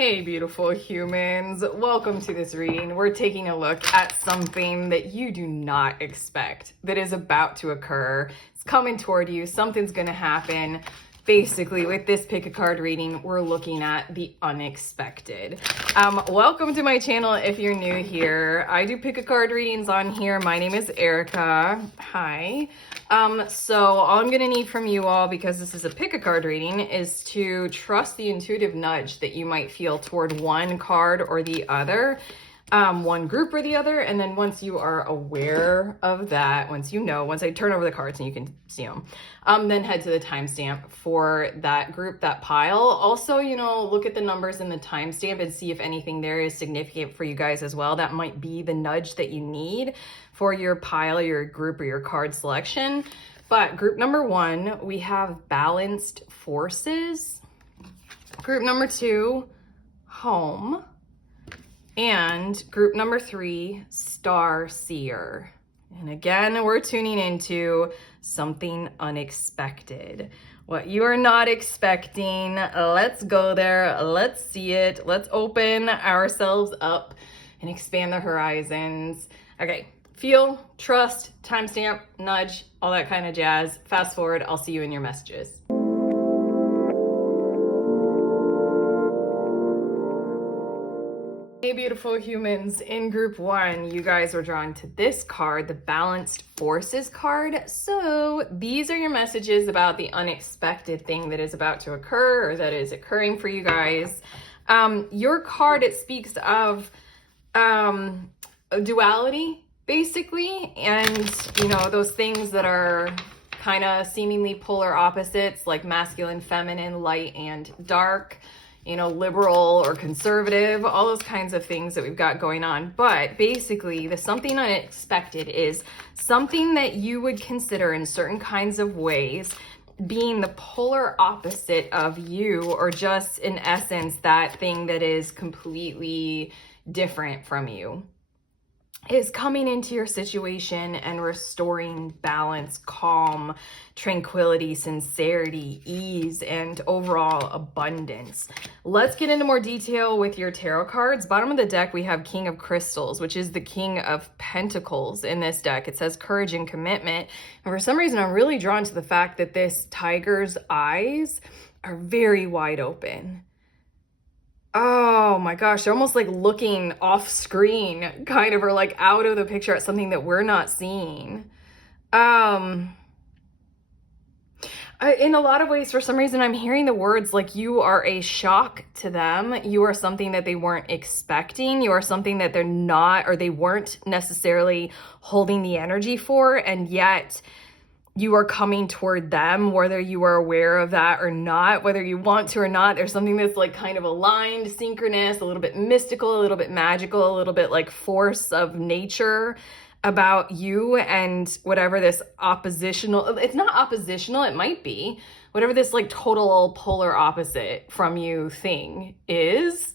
Hey beautiful humans, welcome to this reading. We're taking a look at something that you do not expect that is about to occur. It's coming toward you, something's gonna happen. Basically, with this pick a card reading, we're looking at the unexpected. Welcome to my channel if you're new here. I do pick a card readings on here. My name is Erica. Hi. So all I'm gonna need from you all, because this is a pick a card reading, is to trust the intuitive nudge that you might feel toward one card or the other. One group or the other, and then once you are aware of that, once I turn over the cards and you can see them, then head to the timestamp for that group, that pile. Also, look at the numbers in the timestamp and see if anything there is significant for you guys as well. That might be the nudge that you need for your pile, your group, or your card selection. But group number 1, we have balanced forces. Group number 2, home. And group number 3, Star Seer. And again, we're tuning into something unexpected. What you are not expecting. Let's go there. Let's see it. Let's open ourselves up and expand the horizons. Okay, feel, trust, timestamp, nudge, all that kind of jazz. Fast forward, I'll see you in your messages. Hey beautiful humans, in group 1, you guys were drawn to this card, the Balanced Forces card. So these are your messages about the unexpected thing that is about to occur or that is occurring for you guys. Your card, it speaks of a duality, basically, and those things that are kind of seemingly polar opposites, like masculine, feminine, light and dark, liberal or conservative, all those kinds of things that we've got going on. But basically, the something unexpected is something that you would consider in certain kinds of ways being the polar opposite of you, or just in essence, that thing that is completely different from you, is coming into your situation and restoring balance, calm, tranquility, sincerity, ease, and overall abundance. Let's get into more detail with your tarot cards. Bottom of the deck, we have King of Crystals, which is the King of Pentacles in this deck. It says courage and commitment. And for some reason, I'm really drawn to the fact that this tiger's eyes are very wide open. Oh my gosh, they're almost like looking off screen, kind of, or like out of the picture at something that we're not seeing. In a lot of ways, for some reason, I'm hearing the words like you are a shock to them. You are something that they weren't expecting. You are something that they're not, or they weren't necessarily holding the energy for, and yet you are coming toward them, whether you are aware of that or not, whether you want to or not. There's something that's like kind of aligned, synchronous, a little bit mystical, a little bit magical, a little bit like force of nature about you and whatever this oppositional, it's not oppositional, it might be, whatever this like total polar opposite from you thing is,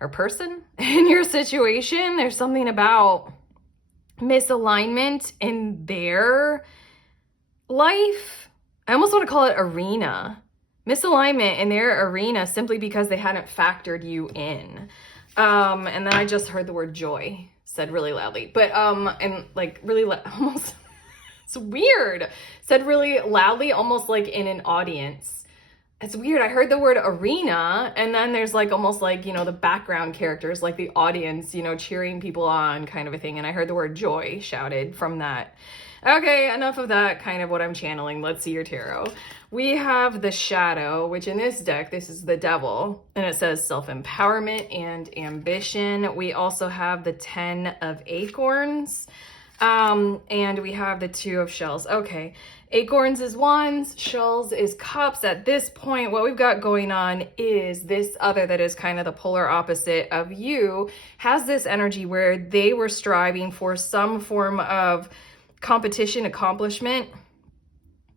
or person in your situation. There's something about misalignment in their life. I almost want to call it arena. Misalignment in their arena simply because they hadn't factored you in. And then I just heard the word joy said really loudly, but and like really almost it's weird, said really loudly, almost like in an audience. It's weird. I heard the word arena, and then there's like almost like, the background characters, like the audience, cheering people on kind of a thing. And I heard the word joy shouted from that. Okay, enough of that, kind of what I'm channeling. Let's see your tarot. We have the Shadow, which in this deck, this is the Devil, and it says self-empowerment and ambition. We also have the 10 of Acorns, and we have the 2 of Shells. Okay, Acorns is Wands, Shells is Cups. At this point, what we've got going on is this other that is kind of the polar opposite of you has this energy where they were striving for some form of competition, accomplishment.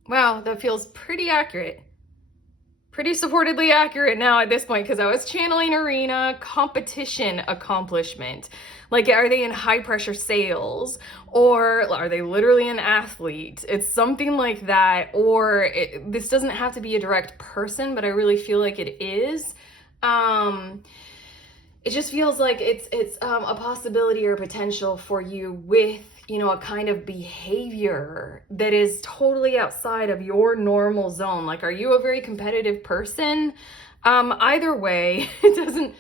Wow, that feels pretty accurate. Pretty supportedly accurate now at this point, because I was channeling arena, competition, accomplishment. Like, are they in high pressure sales? Or are they literally an athlete? It's something like that. Or this doesn't have to be a direct person, but I really feel like it is. it just feels like it's a possibility or potential for you with, you know, a kind of behavior that is totally outside of your normal zone. Like, are you a very competitive person? Either way, it doesn't,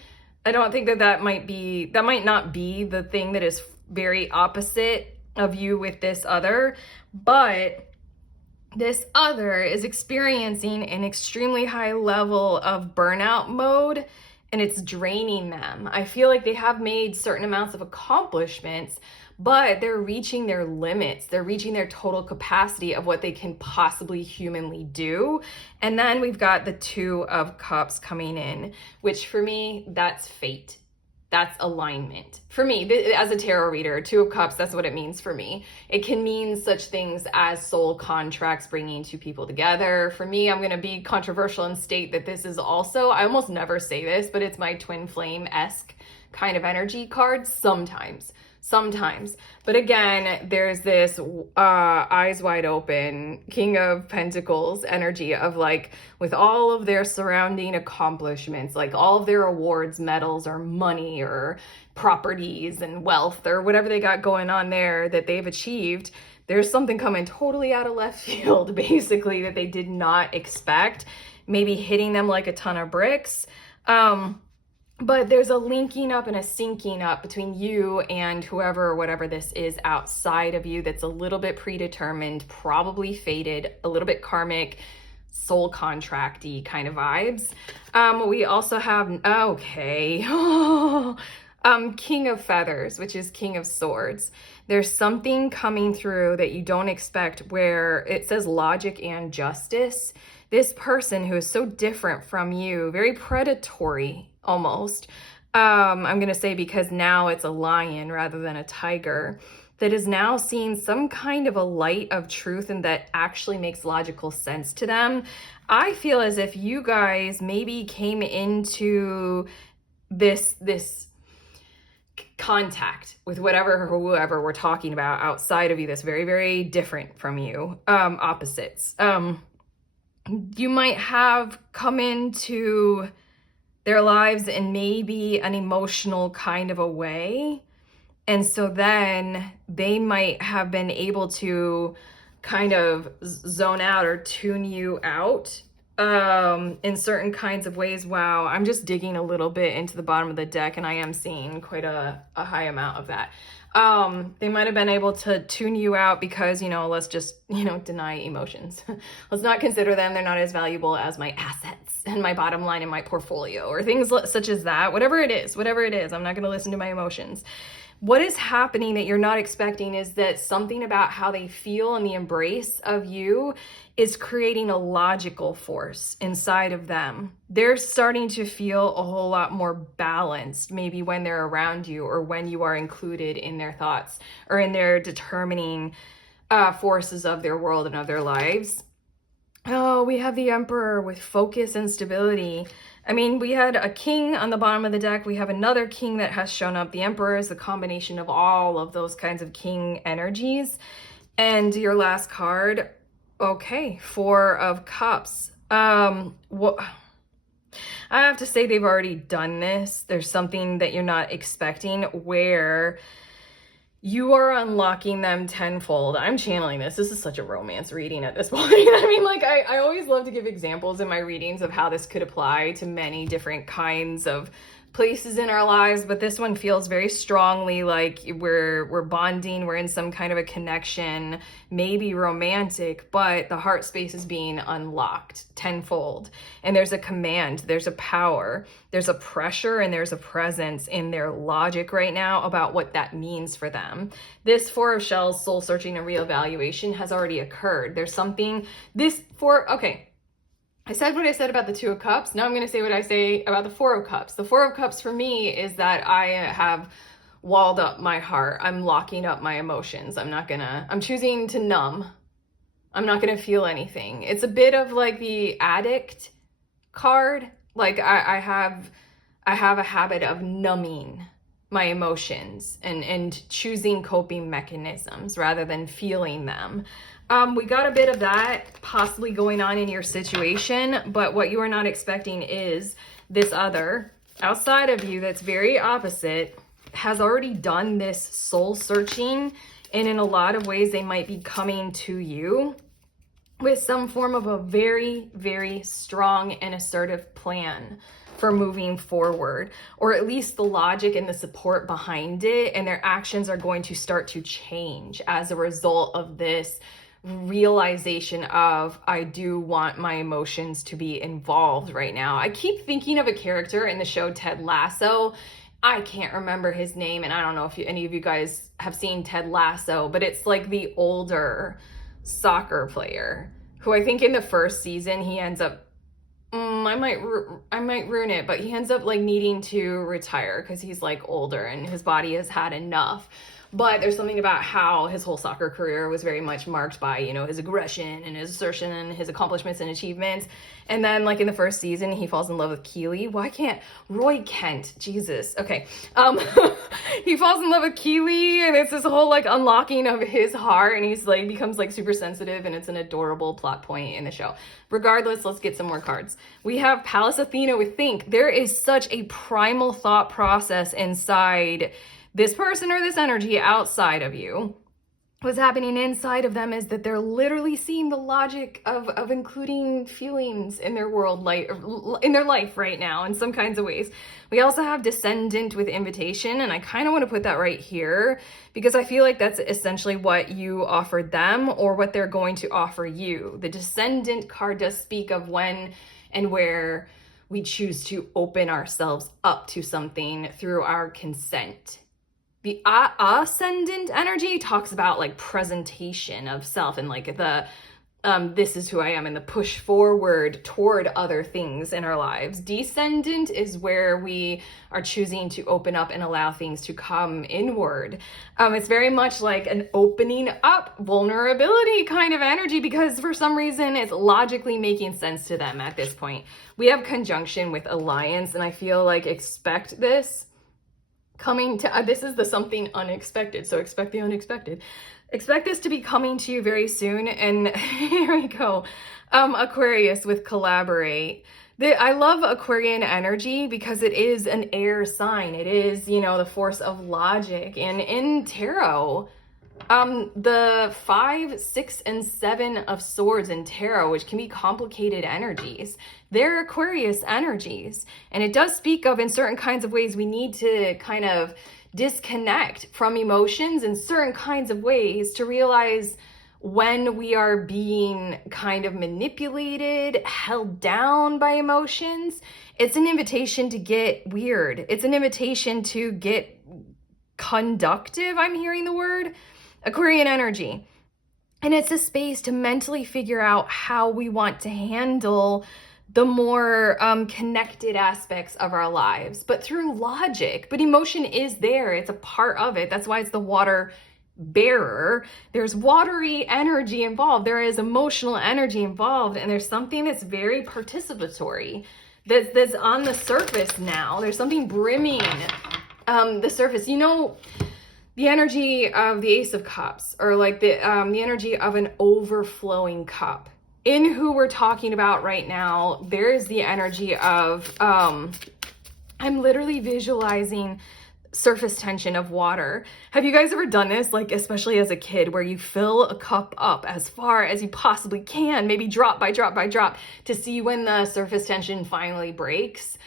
I don't think that might not be the thing that is very opposite of you with this other, but this other is experiencing an extremely high level of burnout mode, and it's draining them. I feel like they have made certain amounts of accomplishments, but they're reaching their limits. They're reaching their total capacity of what they can possibly humanly do. And then we've got the Two of Cups coming in, which for me, that's fate. That's alignment. For me, as a tarot reader, Two of Cups, that's what it means for me. It can mean such things as soul contracts, bringing two people together. For me, I'm going to be controversial and state that this is also, I almost never say this, but it's my twin flame-esque kind of energy card sometimes. But again, there's this eyes wide open King of Pentacles energy of like, with all of their surrounding accomplishments, like all of their awards, medals, or money, or properties and wealth, or whatever they got going on there that they've achieved, there's something coming totally out of left field, basically, that they did not expect, maybe hitting them like a ton of bricks. But there's a linking up and a syncing up between you and whoever or whatever this is outside of you that's a little bit predetermined, probably fated, a little bit karmic, soul contract-y kind of vibes. We also have, King of Feathers, which is King of Swords. There's something coming through that you don't expect where it says logic and justice. This person who is so different from you, very predatory almost, I'm going to say, because now it's a lion rather than a tiger, that is now seeing some kind of a light of truth and that actually makes logical sense to them. I feel as if you guys maybe came into this contact with whatever or whoever we're talking about outside of you that's very, very different from you, opposites. You might have come into their lives in maybe an emotional kind of a way. And so then they might have been able to kind of zone out or tune you out in certain kinds of ways. Wow, I'm just digging a little bit into the bottom of the deck, and I am seeing quite a high amount of that. They might have been able to tune you out because, you know, let's just, you know, deny emotions. Let's not consider them. They're not as valuable as my assets and my bottom line in my portfolio, or things such as that. Whatever it is, I'm not going to listen to my emotions. What is happening that you're not expecting is that something about how they feel and the embrace of you is creating a logical force inside of them. They're starting to feel a whole lot more balanced, maybe when they're around you or when you are included in their thoughts or in their determining forces of their world and of their lives. Oh, we have the Emperor with focus and stability. I mean, we had a king on the bottom of the deck. We have another king that has shown up. The Emperor is the combination of all of those kinds of king energies. And your last card, okay, Four of Cups. I have to say they've already done this. There's something that you're not expecting where you are unlocking them tenfold. I'm channeling this. This is such a romance reading at this point. I mean, like, I always love to give examples in my readings of how this could apply to many different kinds of places in our lives, but this one feels very strongly like we're bonding, we're in some kind of a connection, maybe romantic, but the heart space is being unlocked tenfold. And there's a command, there's a power, there's a pressure, and there's a presence in their logic right now about what that means for them. This Four of Shells, soul searching and reevaluation has already occurred. There's something, I said what I said about the Two of Cups. Now I'm going to say what I say about the Four of Cups. The Four of Cups for me is that I have walled up my heart. I'm locking up my emotions. I'm choosing to numb. I'm not going to feel anything. It's a bit of like the addict card. Like I have a habit of numbing my emotions and choosing coping mechanisms rather than feeling them. We got a bit of that possibly going on in your situation, but what you are not expecting is this other outside of you that's very opposite has already done this soul searching, and in a lot of ways they might be coming to you with some form of a very, very strong and assertive plan for moving forward, or at least the logic and the support behind it, and their actions are going to start to change as a result of this realization of, I do want my emotions to be involved right now. I keep thinking of a character in the show Ted Lasso. I can't remember his name, and I don't know if any of you guys have seen Ted Lasso, but it's like the older soccer player who I think in the first season he ends up I might ruin it, but he ends up like needing to retire because he's like older and his body has had enough. But there's something about how his whole soccer career was very much marked by, you know, his aggression and his assertion and his accomplishments and achievements. And then like in the first season, he falls in love with Keely. Why can't Roy Kent? Jesus. Okay. He falls in love with Keely, and it's this whole like unlocking of his heart, and he's like becomes like super sensitive, and it's an adorable plot point in the show. Regardless, let's get some more cards. We have Pallas Athena with Think. There is such a primal thought process inside this person or this energy outside of you. What's happening inside of them is that they're literally seeing the logic of including feelings in their world, like in their life right now in some kinds of ways. We also have Descendant with Invitation, and I kind of want to put that right here because I feel like that's essentially what you offered them or what they're going to offer you. The Descendant card does speak of when and where we choose to open ourselves up to something through our consent. The ascendant energy talks about like presentation of self and like the this is who I am, and the push forward toward other things in our lives. Descendant is where we are choosing to open up and allow things to come inward. It's very much like an opening up, vulnerability kind of energy because for some reason it's logically making sense to them at this point. We have conjunction with Alliance, and I feel like expect this coming to this is the something unexpected, so expect the unexpected. Expect this to be coming to you very soon. And here we go. Aquarius with Collaborate. I love Aquarian energy because it is an air sign. It is, you know, the force of logic. And in tarot, the 5, 6, and 7 of swords in tarot, which can be complicated energies, they're Aquarius energies. And it does speak of, in certain kinds of ways, we need to kind of disconnect from emotions in certain kinds of ways to realize when we are being kind of manipulated, held down by emotions. It's an invitation to get weird. It's an invitation to get conductive. I'm hearing the word Aquarian energy. And it's a space to mentally figure out how we want to handle the more connected aspects of our lives, but through logic. But emotion is there. It's a part of it. That's why it's the water bearer. There's watery energy involved. There is emotional energy involved. And there's something that's very participatory that's on the surface now. There's something brimming the surface. You know, the energy of the Ace of Cups, or like the energy of an overflowing cup. In who we're talking about right now, there's the energy of, I'm literally visualizing surface tension of water. Have you guys ever done this, like especially as a kid, where you fill a cup up as far as you possibly can, maybe drop by drop by drop, to see when the surface tension finally breaks?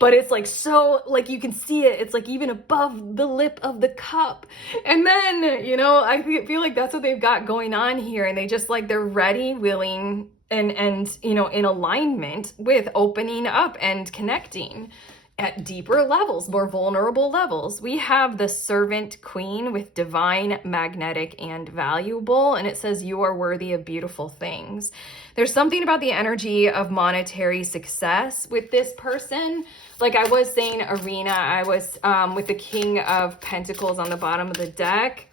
But it's like so, like you can see it, it's like even above the lip of the cup. And then, you know, I feel like that's what they've got going on here. And they just like, they're ready, willing, and you know, in alignment with opening up and connecting at deeper levels, more vulnerable levels. We have the Servant Queen with Divine, Magnetic, and Valuable, and it says you are worthy of beautiful things. There's something about the energy of monetary success with this person. Like I was saying, Arena, I was with the King of Pentacles on the bottom of the deck.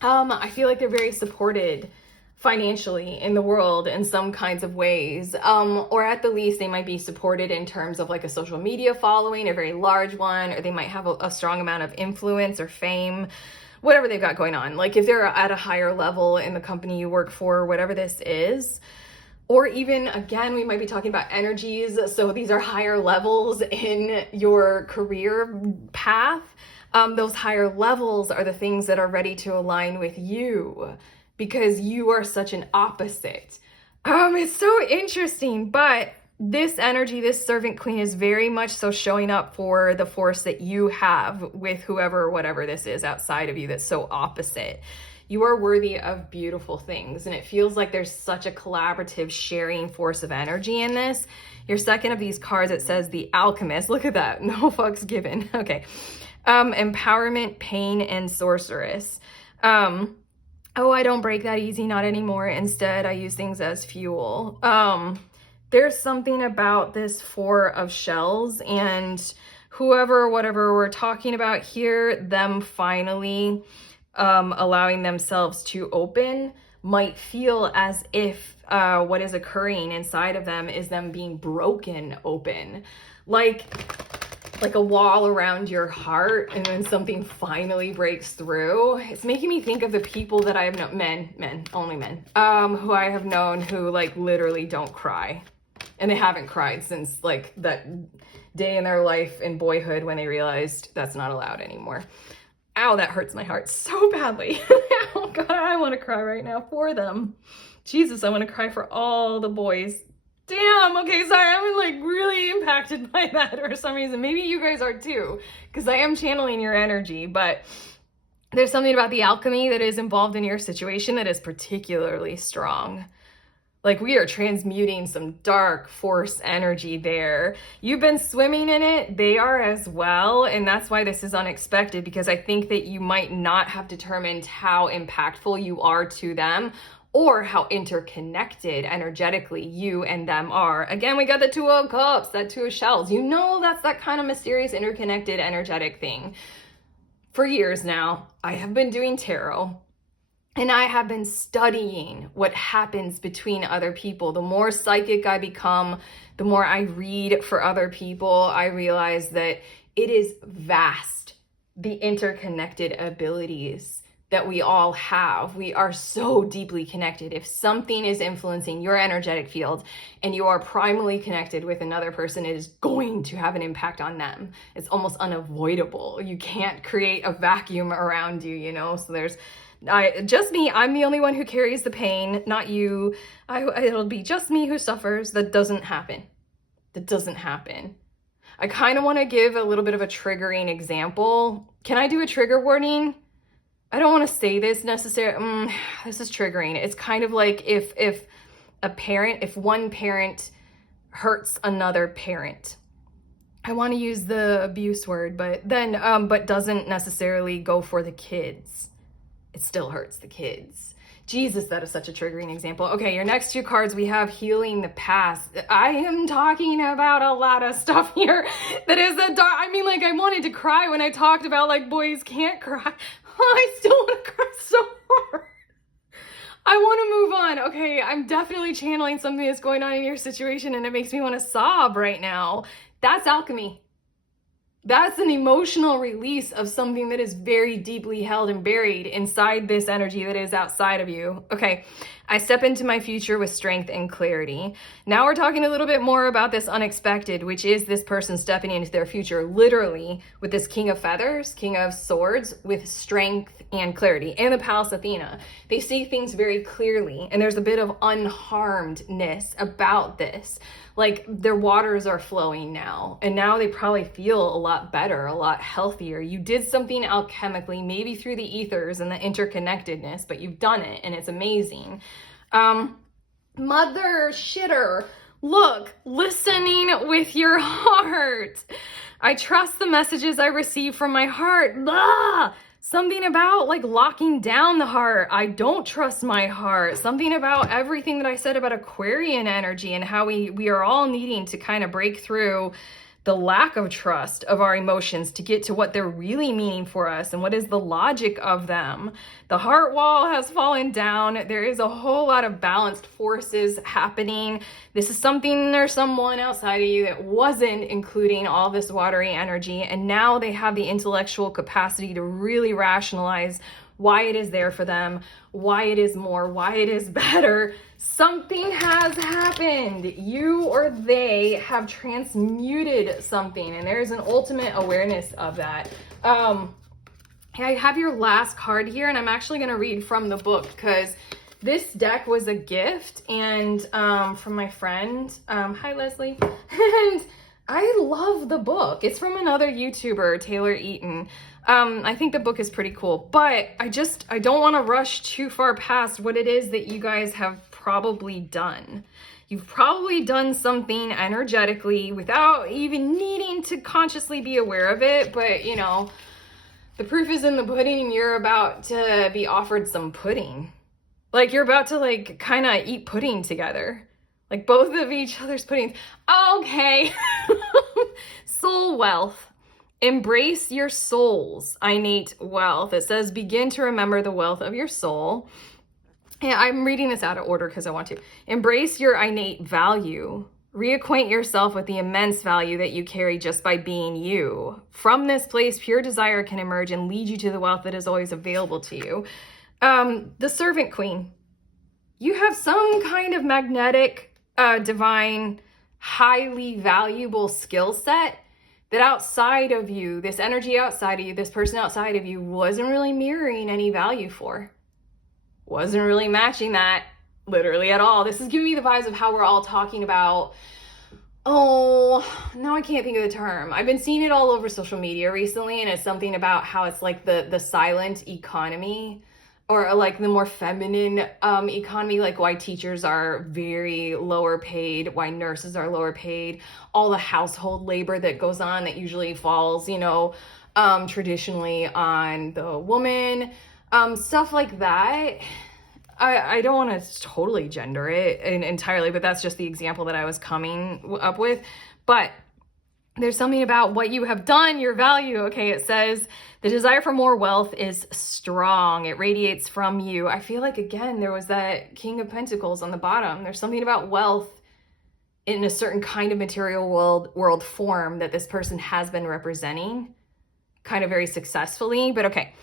I feel like they're very supported financially in the world in some kinds of ways, or at the least they might be supported in terms of like a social media following, a very large one, or they might have a strong amount of influence or fame, whatever they've got going on. Like if they're at a higher level in the company you work for, whatever this is, Or even, again, we might be talking about energies. So these are higher levels in your career path. Those higher levels are the things that are ready to align with you because you are such an opposite. It's so interesting, but this energy, this servant queen is very much so showing up for the force that you have with whoever or whatever this is outside of you that's so opposite. You are worthy of beautiful things, and it feels like there's such a collaborative sharing force of energy in this. Your second of these cards, it says the alchemist. Look at that. No fucks given. Okay. Empowerment, pain, and sorceress. Oh, I don't break that easy, not anymore. Instead, I use things as fuel. There's something about this Four of Shells and whoever or whatever we're talking about here, them finally allowing themselves to open might feel as if what is occurring inside of them is them being broken open. Like a wall around your heart, and when something finally breaks through. It's making me think of the people that I have known, only men, who I have known who like literally don't cry. And they haven't cried since like that day in their life in boyhood when they realized that's not allowed anymore. Ow, that hurts my heart so badly. Oh God, I want to cry right now for them. Jesus, I want to cry for all the boys. Damn, okay, sorry, I'm like really impacted by that for some reason. Maybe you guys are too, because I am channeling your energy, but there's something about the alchemy that is involved in your situation that is particularly strong. Like we are transmuting some dark force energy there. You've been swimming in it, they are as well. And that's why this is unexpected, because I think that you might not have determined how impactful you are to them or how interconnected energetically you and them are. Again, we got the Two of Cups, that Two of Shells. You know, that's that kind of mysterious, interconnected, energetic thing. For years now, I have been doing tarot. And I have been studying what happens between other people. The more psychic I become, the more I read for other people, I realize that it is vast, the interconnected abilities that we all have. We are so deeply connected. If something is influencing your energetic field and you are primally connected with another person, it is going to have an impact on them. It's almost unavoidable. You can't create a vacuum around you, you know? So there's just me. I'm the only one who carries the pain, not you. It'll be just me who suffers. That doesn't happen. That doesn't happen. I kind of want to give a little bit of a triggering example. Can I do a trigger warning? I don't want to say this necessarily. This is triggering. It's kind of like if one parent hurts another parent. I want to use the abuse word, but doesn't necessarily go for the kids. It still hurts the kids. Jesus, that is such a triggering example. Okay, your next two cards, we have healing the past. I am talking about a lot of stuff here that is a dark, I mean, like I wanted to cry when I talked about like boys can't cry. I still want to cry so hard. I want to move on. Okay, I'm definitely channeling something that's going on in your situation and it makes me want to sob right now. That's alchemy. That's an emotional release of something that is very deeply held and buried inside this energy that is outside of you. Okay, I step into my future with strength and clarity. Now we're talking a little bit more about this unexpected, which is this person stepping into their future literally with this King of Feathers, King of Swords, with strength and clarity, and the Pallas Athena. They see things very clearly, and there's a bit of unharmedness about this. Like their waters are flowing now, and now they probably feel a lot better, a lot healthier. You did something alchemically, maybe through the ethers and the interconnectedness, but you've done it and it's amazing. Mother shitter, look, listening with your heart. I trust the messages I receive from my heart. Blah! Something about like locking down the heart. I don't trust my heart. Something about everything that I said about Aquarian energy and how we are all needing to kind of break through the lack of trust of our emotions to get to what they're really meaning for us and what is the logic of them. The heart wall has fallen down. There is a whole lot of balanced forces happening. This is something or someone outside of you that wasn't including all this watery energy, and now they have the intellectual capacity to really rationalize why it is there for them, why it is more, why it is better. Something has happened. You or they have transmuted something, and there's an ultimate awareness of that. I have your last card here, and I'm actually going to read from the book because this deck was a gift and from my friend. Hi, Leslie. And I love the book. It's from another YouTuber, Taylor Eaton. I think the book is pretty cool, but I don't want to rush too far past what it is that you guys have probably done. You've probably done something energetically without even needing to consciously be aware of it, but you know, the proof is in the pudding, and you're about to be offered some pudding. Like you're about to like kind of eat pudding together. Like both of each other's puddings. Okay. Soul wealth. Embrace your soul's innate wealth. It says begin to remember the wealth of your soul. Yeah, I'm reading this out of order because I want to. Embrace your innate value. Reacquaint yourself with the immense value that you carry just by being you. From this place, pure desire can emerge and lead you to the wealth that is always available to you. The servant queen. You have some kind of magnetic, divine, highly valuable skill set that outside of you, this energy outside of you, this person outside of you wasn't really mirroring any value for. Wasn't really matching that literally at all. This is giving me the vibes of how we're all talking about, oh, now I can't think of the term. I've been seeing it all over social media recently, and it's something about how it's like the silent economy, or like the more feminine economy, like why teachers are very lower paid, why nurses are lower paid, all the household labor that goes on that usually falls, you know, traditionally on the woman, stuff like that. I don't want to totally gender it entirely, but that's just the example that I was coming up with. But there's something about what you have done, your value. Okay, it says the desire for more wealth is strong. It radiates from you. I feel like, again, there was that King of Pentacles on the bottom. There's something about wealth in a certain kind of material world form that this person has been representing kind of very successfully. But okay.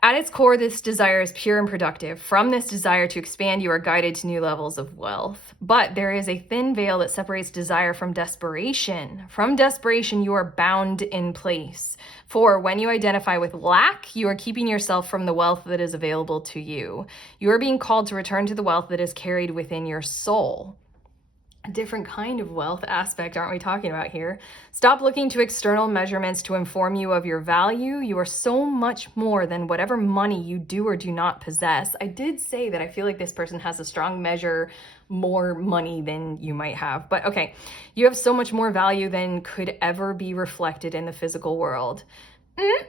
At its core, this desire is pure and productive. From this desire to expand, you are guided to new levels of wealth. But there is a thin veil that separates desire from desperation. From desperation, you are bound in place. For when you identify with lack, you are keeping yourself from the wealth that is available to you. You are being called to return to the wealth that is carried within your soul. A different kind of wealth aspect, aren't we talking about here? Stop looking to external measurements to inform you of your value. You are so much more than whatever money you do or do not possess. I did say that I feel like this person has a strong measure more money than you might have. But okay, you have so much more value than could ever be reflected in the physical world. That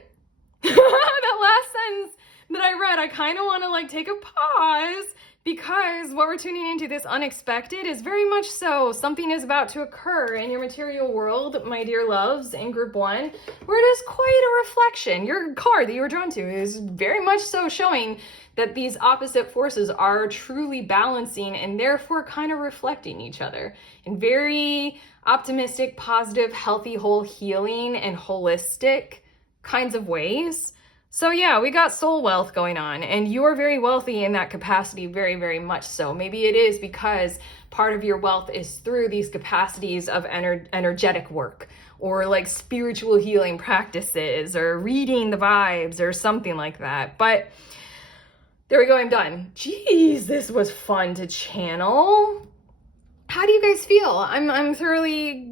last sentence that I read, I kind of want to like take a pause, because what we're tuning into, this unexpected, is very much so something is about to occur in your material world, my dear loves, in group 1, where it is quite a reflection. Your card that you were drawn to is very much so showing that these opposite forces are truly balancing and therefore kind of reflecting each other in very optimistic, positive, healthy, whole, healing, and holistic kinds of ways. So yeah, we got soul wealth going on, and you're very wealthy in that capacity, very, very much so. Maybe it is because part of your wealth is through these capacities of energetic work, or like spiritual healing practices, or reading the vibes, or something like that. But there we go, I'm done. Jeez, this was fun to channel. How do you guys feel? I'm thoroughly,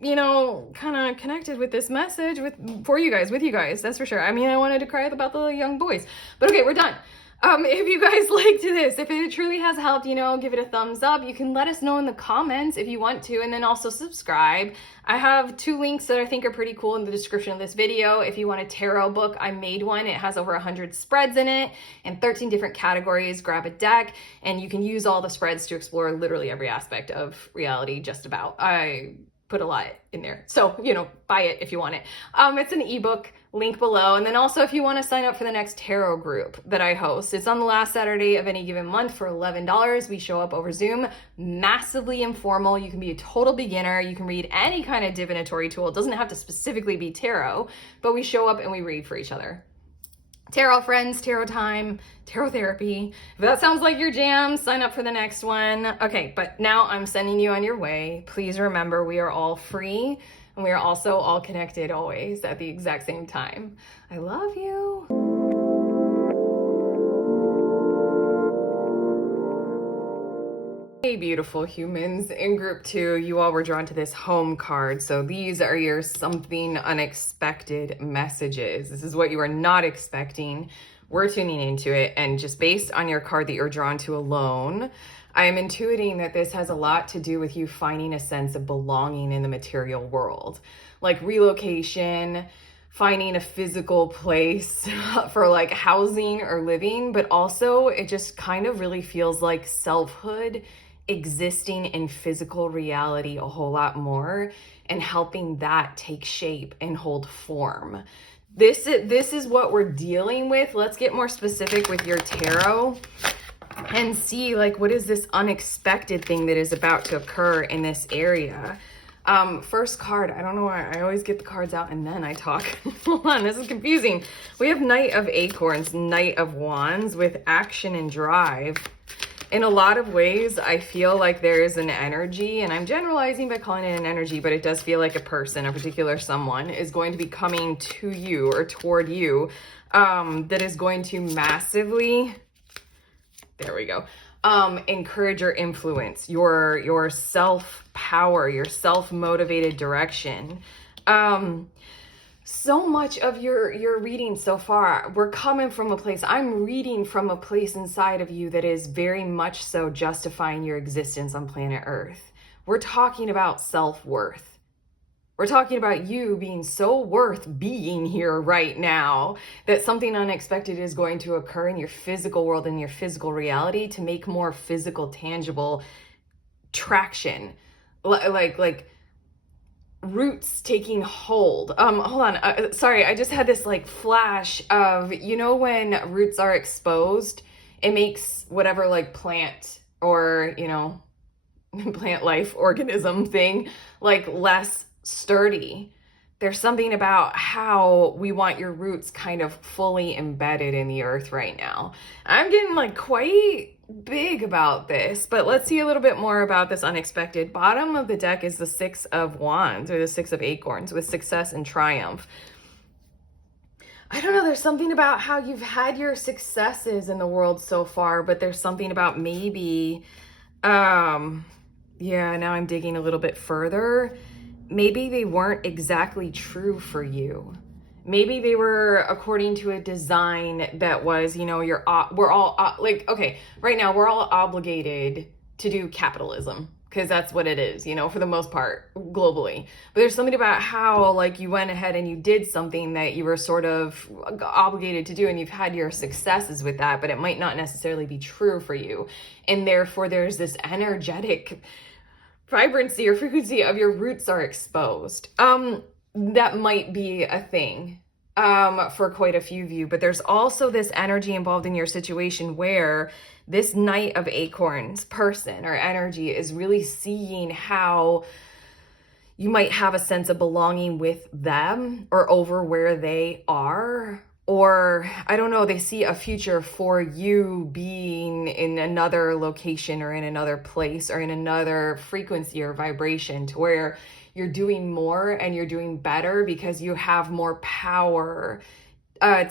you know, kind of connected with this message with you guys, that's for sure. I mean, I wanted to cry about the young boys, but okay, we're done. If you guys liked this, if it truly has helped, you know, give it a thumbs up. You can let us know in the comments if you want to, and then also subscribe. I have 2 links that I think are pretty cool in the description of this video. If you want a tarot book, I made one. It has over 100 spreads in it and 13 different categories. Grab a deck, and you can use all the spreads to explore literally every aspect of reality, just about. I put a lot in there. So, you know, buy it if you want it. It's an ebook, link below. And then also if you want to sign up for the next tarot group that I host, it's on the last Saturday of any given month for $11. We show up over Zoom, massively informal. You can be a total beginner. You can read any kind of divinatory tool. It doesn't have to specifically be tarot, but we show up and we read for each other. tarot friends, tarot time, tarot therapy. If that sounds like your jam, sign up for the next one. Okay, but now I'm sending you on your way. Please remember, we are all free and we are also all connected always at the exact same time. I love you. Hey, beautiful humans. In group 2, you all were drawn to this home card. So these are your something unexpected messages. This is what you are not expecting. We're tuning into it. And just based on your card that you're drawn to alone, I am intuiting that this has a lot to do with you finding a sense of belonging in the material world. Like relocation, finding a physical place for like housing or living, but also it just kind of really feels like selfhood existing in physical reality a whole lot more and helping that take shape and hold form. This is what we're dealing with. Let's get more specific with your tarot and see like what is this unexpected thing that is about to occur in this area. First card, I don't know why I always get the cards out and then I talk. Hold on, this is confusing. We have Knight of Acorns, Knight of Wands with action and drive. In a lot of ways, I feel like there is an energy, and I'm generalizing by calling it an energy, but it does feel like a person, a particular someone, is going to be coming to you or toward you that is going to massively, there we go, encourage or influence your self-power, your self-motivated direction. So much of your reading so far, we're coming from a place, I'm reading from a place inside of you that is very much so justifying your existence on planet Earth. We're talking about self-worth. We're talking about you being so worth being here right now that something unexpected is going to occur in your physical world, in your physical reality to make more physical, tangible traction. Like roots taking hold. Hold on. Sorry, I just had this like flash of, you know, when roots are exposed, it makes whatever like plant or, you know, plant life organism thing like less sturdy. There's something about how we want your roots kind of fully embedded in the earth right now. I'm getting like quite big about this, but let's see a little bit more about this unexpected. Bottom of the deck is the Six of Wands or the Six of Acorns with success and triumph. I don't know, there's something about how you've had your successes in the world so far, but there's something about maybe, yeah, now I'm digging a little bit further. Maybe they weren't exactly true for you. Maybe they were according to a design that was, you know, we're all like, okay, right now we're all obligated to do capitalism because that's what it is, you know, for the most part globally. But there's something about how like you went ahead and you did something that you were sort of obligated to do and you've had your successes with that, but it might not necessarily be true for you. And therefore there's this energetic vibrancy or frequency of your roots are exposed. That might be a thing for quite a few of you, but there's also this energy involved in your situation where this Knight of Acorns person or energy is really seeing how you might have a sense of belonging with them or over where they are. Or I don't know, they see a future for you being in another location or in another place or in another frequency or vibration to where you're doing more and you're doing better because you have more power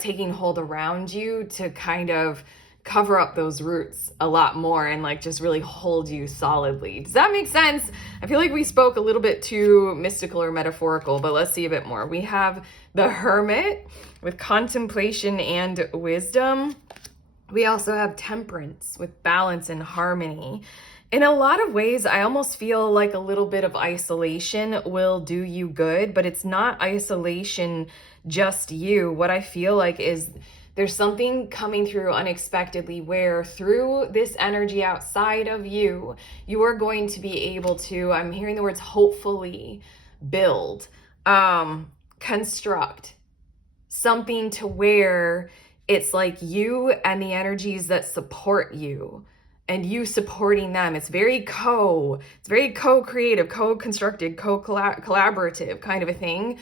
taking hold around you to kind of cover up those roots a lot more and like just really hold you solidly. Does that make sense? I feel like we spoke a little bit too mystical or metaphorical, but let's see a bit more. We have the Hermit with contemplation and wisdom. We also have Temperance with balance and harmony. In a lot of ways, I almost feel like a little bit of isolation will do you good, but it's not isolation just you. What I feel like is there's something coming through unexpectedly where through this energy outside of you, you are going to be able to, I'm hearing the words hopefully, build, construct something to where it's like you and the energies that support you and you supporting them. It's very co-creative, co-constructed, co-collaborative kind of a thing.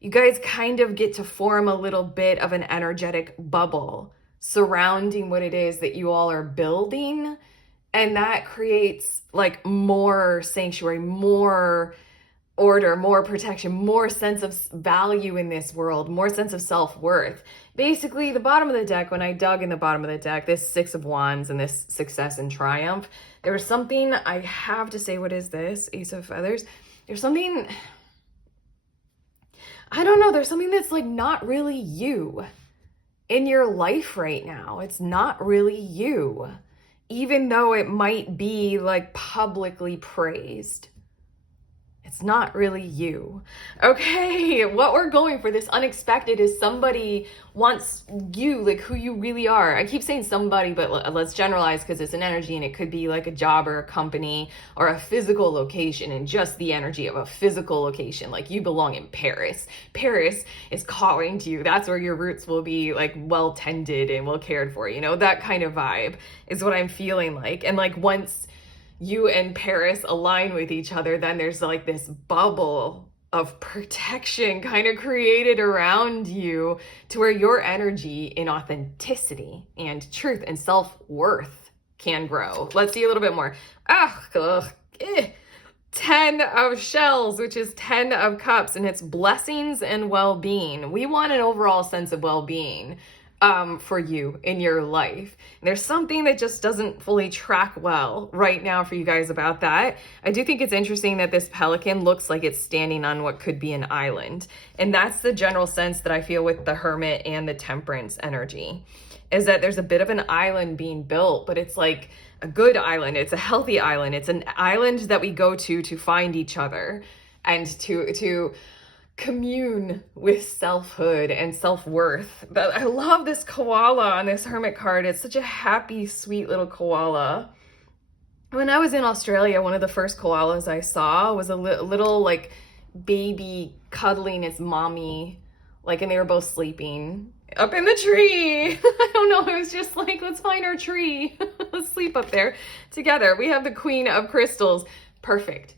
you guys kind of get to form a little bit of an energetic bubble surrounding what it is that you all are building. And that creates like more sanctuary, more order, more protection, more sense of value in this world, more sense of self-worth. Basically, the bottom of the deck, when I dug in the bottom of the deck, this Six of Wands and this success and triumph, there was something, I have to say, what is this? Ace of Feathers. There's something, I don't know, there's something that's like not really you in your life right now. It's not really you, even though it might be like publicly praised. It's not really you. Okay, what we're going for, this unexpected, is somebody wants you, like who you really are. I keep saying somebody, but let's generalize because it's an energy, and it could be like a job or a company or a physical location, and just the energy of a physical location. Like you belong in Paris. Paris is calling to you. That's where your roots will be like well tended and well cared for. You know, that kind of vibe is what I'm feeling like. And like once you and Paris align with each other, then there's like this bubble of protection kind of created around you to where your energy in authenticity and truth and self-worth can grow. Let's see a little bit more. 10 of shells, which is 10 of cups, and it's blessings and well-being. We want an overall sense of well-being for you in your life. And there's something that just doesn't fully track well right now for you guys about that. I do think it's interesting that this pelican looks like it's standing on what could be an island. And that's the general sense that I feel with the Hermit and the Temperance energy, is that there's a bit of an island being built, but it's like a good island. It's a healthy island. It's an island that we go to find each other and to commune with selfhood and self-worth. But I love this koala on this Hermit card. It's such a happy, sweet little koala. When I was in Australia, one of the first koalas I saw was a little like baby cuddling its mommy, like, and they were both sleeping up in the tree. I don't know, it was just like, let's find our tree. Let's sleep up there together. We have the Queen of Crystals. Perfect.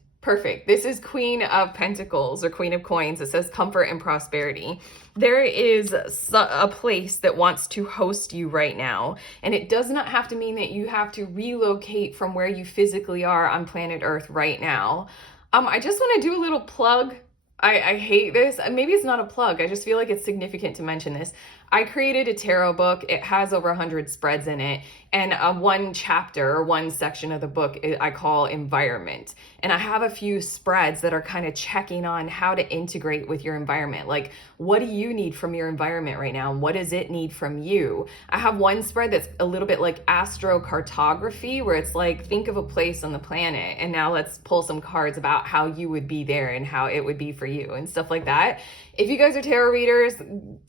This is Queen of Pentacles or Queen of Coins. It says comfort and prosperity. There is a place that wants to host you right now. And it does not have to mean that you have to relocate from where you physically are on planet Earth right now. I just want to do a little plug. I hate this. Maybe it's not a plug. I just feel like it's significant to mention this. I created a tarot book. It has over 100 spreads in it. And one chapter or one section of the book I call environment. And I have a few spreads that are kind of checking on how to integrate with your environment. Like, what do you need from your environment right now? And what does it need from you? I have one spread that's a little bit like astrocartography, where it's like, think of a place on the planet. And now let's pull some cards about how you would be there and how it would be for you and stuff like that. If you guys are tarot readers,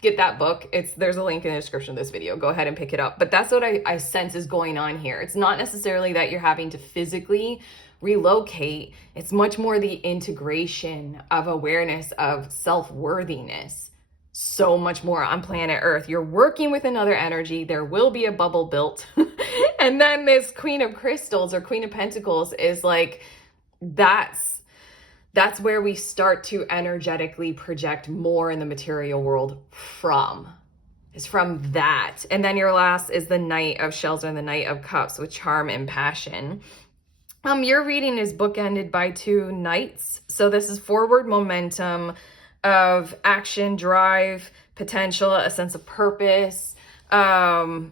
get that book. There's a link in the description of this video. Go ahead and pick it up. But that's what I sense is going on here. It's not necessarily that you're having to physically relocate. It's much more the integration of awareness of self-worthiness. So much more on planet Earth. You're working with another energy. There will be a bubble built. And then this Queen of Crystals or Queen of Pentacles is like, that's where we start to energetically project more in the material world from. Is from that. And then your last is the Knight of Shells and the Knight of Cups with charm and passion. Your reading is bookended by two knights. So this is forward momentum of action, drive, potential, a sense of purpose, firepower,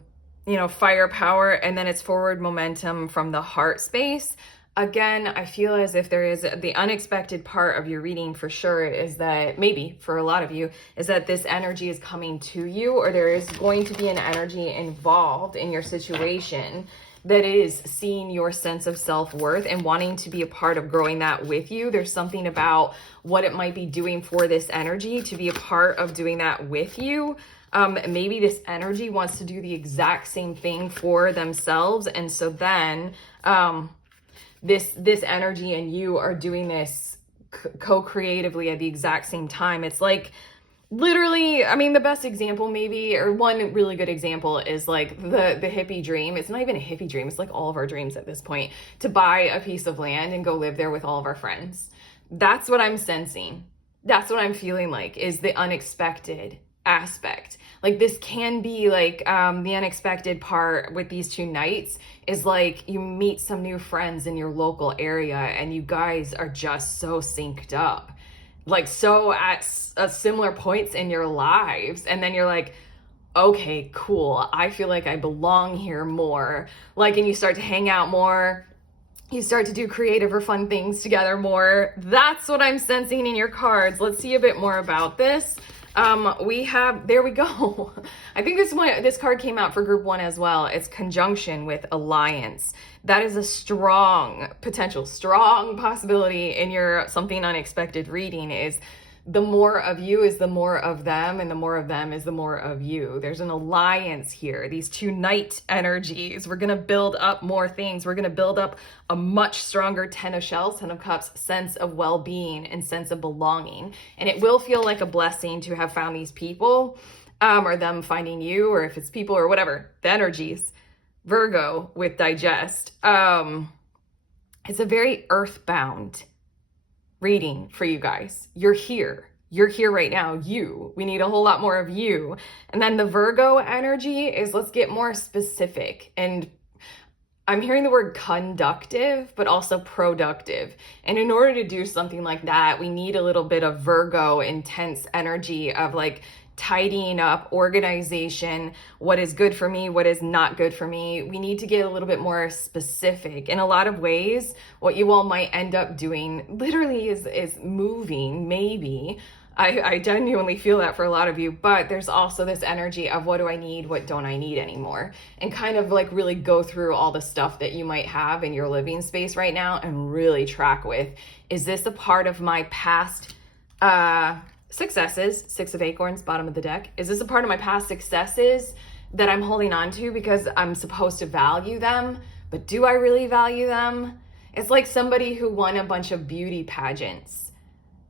and then it's forward momentum from the heart space. Again, I feel as if there is the unexpected part of your reading for sure is that maybe for a lot of you is that this energy is coming to you, or there is going to be an energy involved in your situation that is seeing your sense of self-worth and wanting to be a part of growing that with you. There's something about what it might be doing for this energy to be a part of doing that with you. Maybe this energy wants to do the exact same thing for themselves. And so then, this energy and you are doing this co-creatively at the exact same time. It's like literally, I mean, the best example maybe, or one really good example is like the hippie dream. It's not even a hippie dream. It's like all of our dreams at this point, to buy a piece of land and go live there with all of our friends. That's what I'm sensing. That's what I'm feeling like, is the unexpected aspect. Like this can be like the unexpected part with these two nights is like you meet some new friends in your local area and you guys are just so synced up, like so at similar points in your lives, and then you're like, okay, cool, I feel like I belong here more. Like, and you start to hang out more, you start to do creative or fun things together more. That's what I'm sensing in your cards. Let's see a bit more about this. We have, there we go. I think this card came out for group 1 as well. It's conjunction with alliance. That is a strong potential, strong possibility in your something unexpected reading. Is the more of you is the more of them, and the more of them is the more of you. There's an alliance here. These two knight energies. We're going to build up more things. We're going to build up a much stronger 10 of shells, 10 of cups, sense of well-being and sense of belonging. And it will feel like a blessing to have found these people, or them finding you, or if it's people or whatever, the energies. Virgo with digest. It's a very earthbound reading for you guys. You're here right now. We need a whole lot more of you. And then the Virgo energy is, let's get more specific. And I'm hearing the word conductive, but also productive. And in order to do something like that, we need a little bit of Virgo intense energy of like tidying up, organization, what is good for me, what is not good for me. We need to get a little bit more specific. In a lot of ways, what you all might end up doing literally is moving, maybe. I genuinely feel that for a lot of you, but there's also this energy of what do I need, what don't I need anymore? And kind of like really go through all the stuff that you might have in your living space right now and really track with, is this a part of my past successes? 6 of acorns, bottom of the deck. Is this a part of my past successes that I'm holding on to because I'm supposed to value them, but do I really value them? It's like somebody who won a bunch of beauty pageants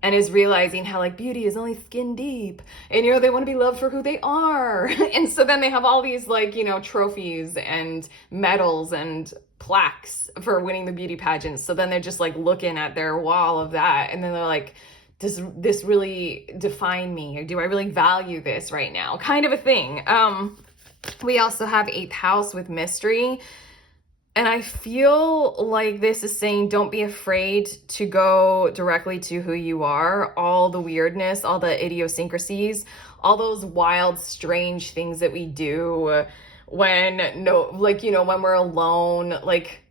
and is realizing how like beauty is only skin deep, and they want to be loved for who they are. And so then they have all these like, trophies and medals and plaques for winning the beauty pageants. So then they're just like looking at their wall of that, and then they're like, does this really define me? Or do I really value this right now? Kind of a thing. We also have 8th house with mystery. And I feel like this is saying, don't be afraid to go directly to who you are. All the weirdness, all the idiosyncrasies, all those wild, strange things that we do when when we're alone. Like,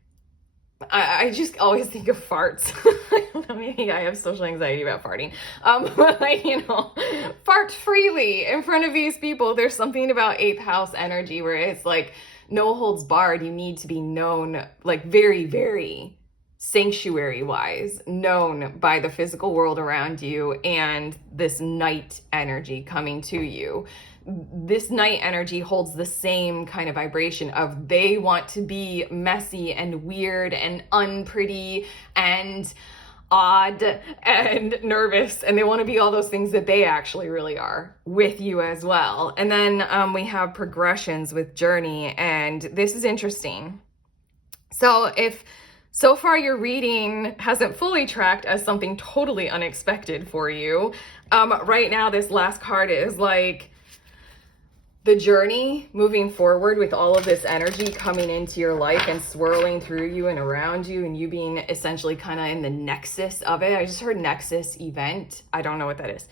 I just always think of farts. I don't know, maybe I have social anxiety about farting. But fart freely in front of these people. There's something about 8th house energy where it's like, no holds barred. You need to be known, like very, very sanctuary wise, known by the physical world around you and this night energy coming to you. This night energy holds the same kind of vibration of they want to be messy and weird and unpretty and odd and nervous, and they want to be all those things that they actually really are with you as well. And then we have progressions with journey, and this is interesting. So if so far your reading hasn't fully tracked as something totally unexpected for you, right now this last card is like the journey moving forward with all of this energy coming into your life and swirling through you and around you, and you being essentially kind of in the nexus of it. I just heard nexus event. I don't know what that is.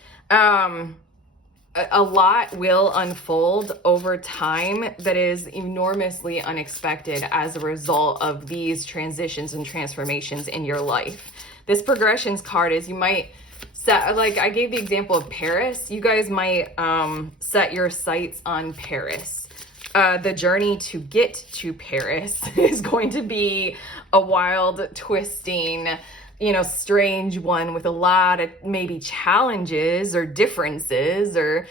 A lot will unfold over time that is enormously unexpected as a result of these transitions and transformations in your life. This progressions card is, you might set, like I gave the example of Paris. You guys might set your sights on Paris. The journey to get to Paris is going to be a wild, twisting, strange one with a lot of maybe challenges or differences or,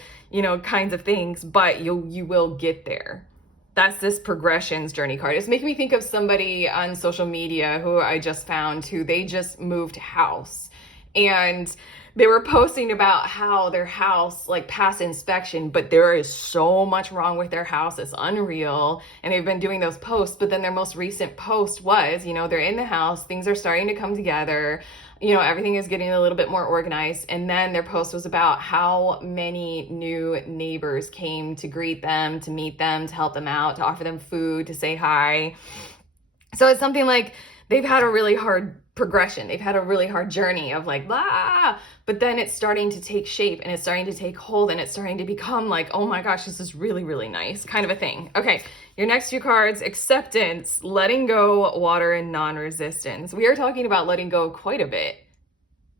kinds of things, but you will get there. That's this progressions journey card. It's making me think of somebody on social media who I just found, who they just moved house. and they were posting about how their house like passed inspection, but there is so much wrong with their house. It's unreal. And they've been doing those posts, but then their most recent post was, they're in the house, things are starting to come together, everything is getting a little bit more organized. And then their post was about how many new neighbors came to greet them, to meet them, to help them out, to offer them food, to say hi. So it's something like they've had a really hard progression. They've had a really hard journey of like, blah, but then it's starting to take shape and it's starting to take hold and it's starting to become like, oh my gosh, this is really, really nice kind of a thing. Okay, your next two cards, acceptance, letting go, water, and non-resistance. We are talking about letting go quite a bit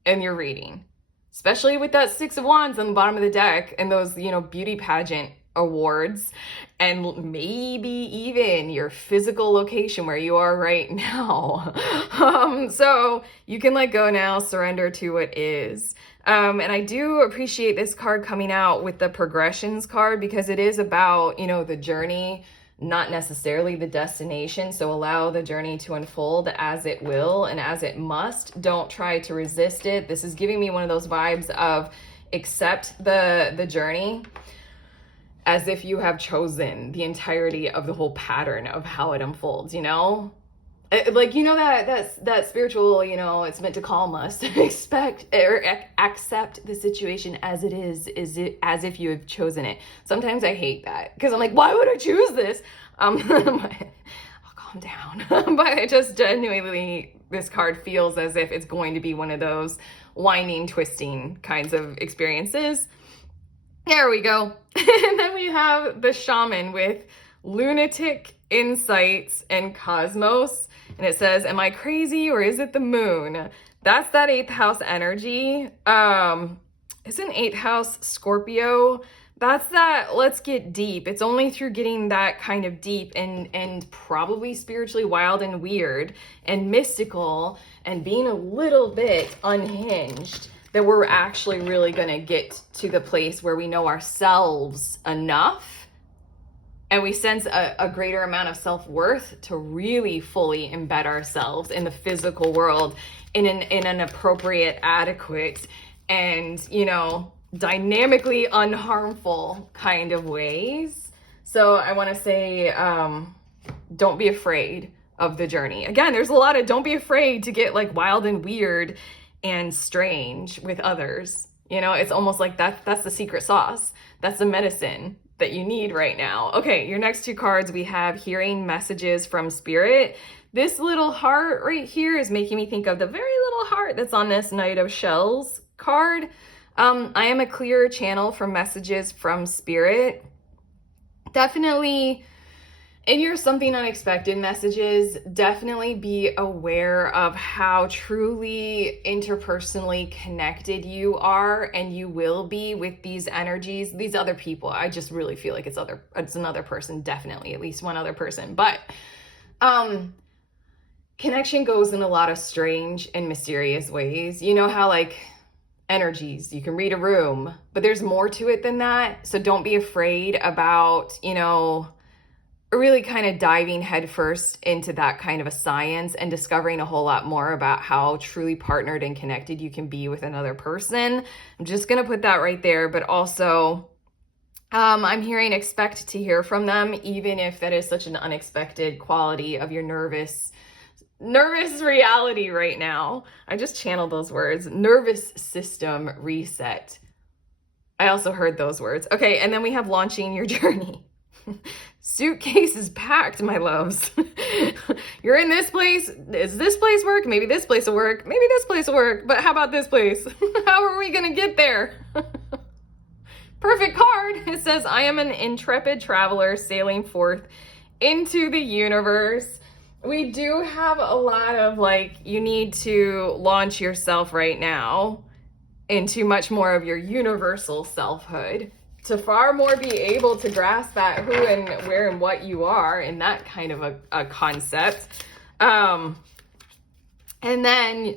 in your reading, especially with that Six of Wands on the bottom of the deck and those, beauty pageant awards, and maybe even your physical location where you are right now. So you can let go now, surrender to what is. And I do appreciate this card coming out with the progressions card because it is about, the journey, not necessarily the destination. So allow the journey to unfold as it will and as it must. Don't try to resist it. This is giving me one of those vibes of accept the journey as if you have chosen the entirety of the whole pattern of how it unfolds, Like, that spiritual, it's meant to calm us, expect or accept the situation as it is it as if you have chosen it. Sometimes I hate that because I'm like, why would I choose this? I'll calm down. But it just genuinely, this card feels as if it's going to be one of those winding, twisting kinds of experiences. There we go. And then we have the shaman with lunatic insights and cosmos. And it says, am I crazy or is it the moon? That's that 8th house energy. Isn't 8th house Scorpio? That's that let's get deep. It's only through getting that kind of deep and probably spiritually wild and weird and mystical and being a little bit unhinged that we're actually really going to get to the place where we know ourselves enough and we sense a greater amount of self-worth to really fully embed ourselves in the physical world in an appropriate, adequate, and, dynamically unharmful kind of ways. So I want to say, don't be afraid of the journey. Again, there's a lot of don't be afraid to get like wild and weird and strange with others. It's almost like that's the secret sauce. That's the medicine that you need right now. Okay, your next two cards, we have hearing messages from spirit. This little heart right here is making me think of the very little heart that's on this Knight of Shells card. I am a clear channel for messages from spirit. Definitely in your something unexpected messages, definitely be aware of how truly interpersonally connected you are and you will be with these energies, these other people. I just really feel like it's another person, definitely at least one other person. But connection goes in a lot of strange and mysterious ways. You know how like energies, you can read a room, but there's more to it than that. So don't be afraid about, really kind of diving headfirst into that kind of a science and discovering a whole lot more about how truly partnered and connected you can be with another person. I'm just going to put that right there, but also I'm hearing expect to hear from them, even if that is such an unexpected quality of your nervous reality right now. I just channeled those words, nervous system reset. I also heard those words. Okay, and then we have launching your journey. Suitcase is packed, my loves. You're in this place. Does this place work? Maybe this place will work. Maybe this place will work. But how about this place? How are we going to get there? Perfect card. It says, I am an intrepid traveler sailing forth into the universe. We do have a lot of like, you need to launch yourself right now into much more of your universal selfhood, to far more be able to grasp that who and where and what you are in that kind of a concept. And then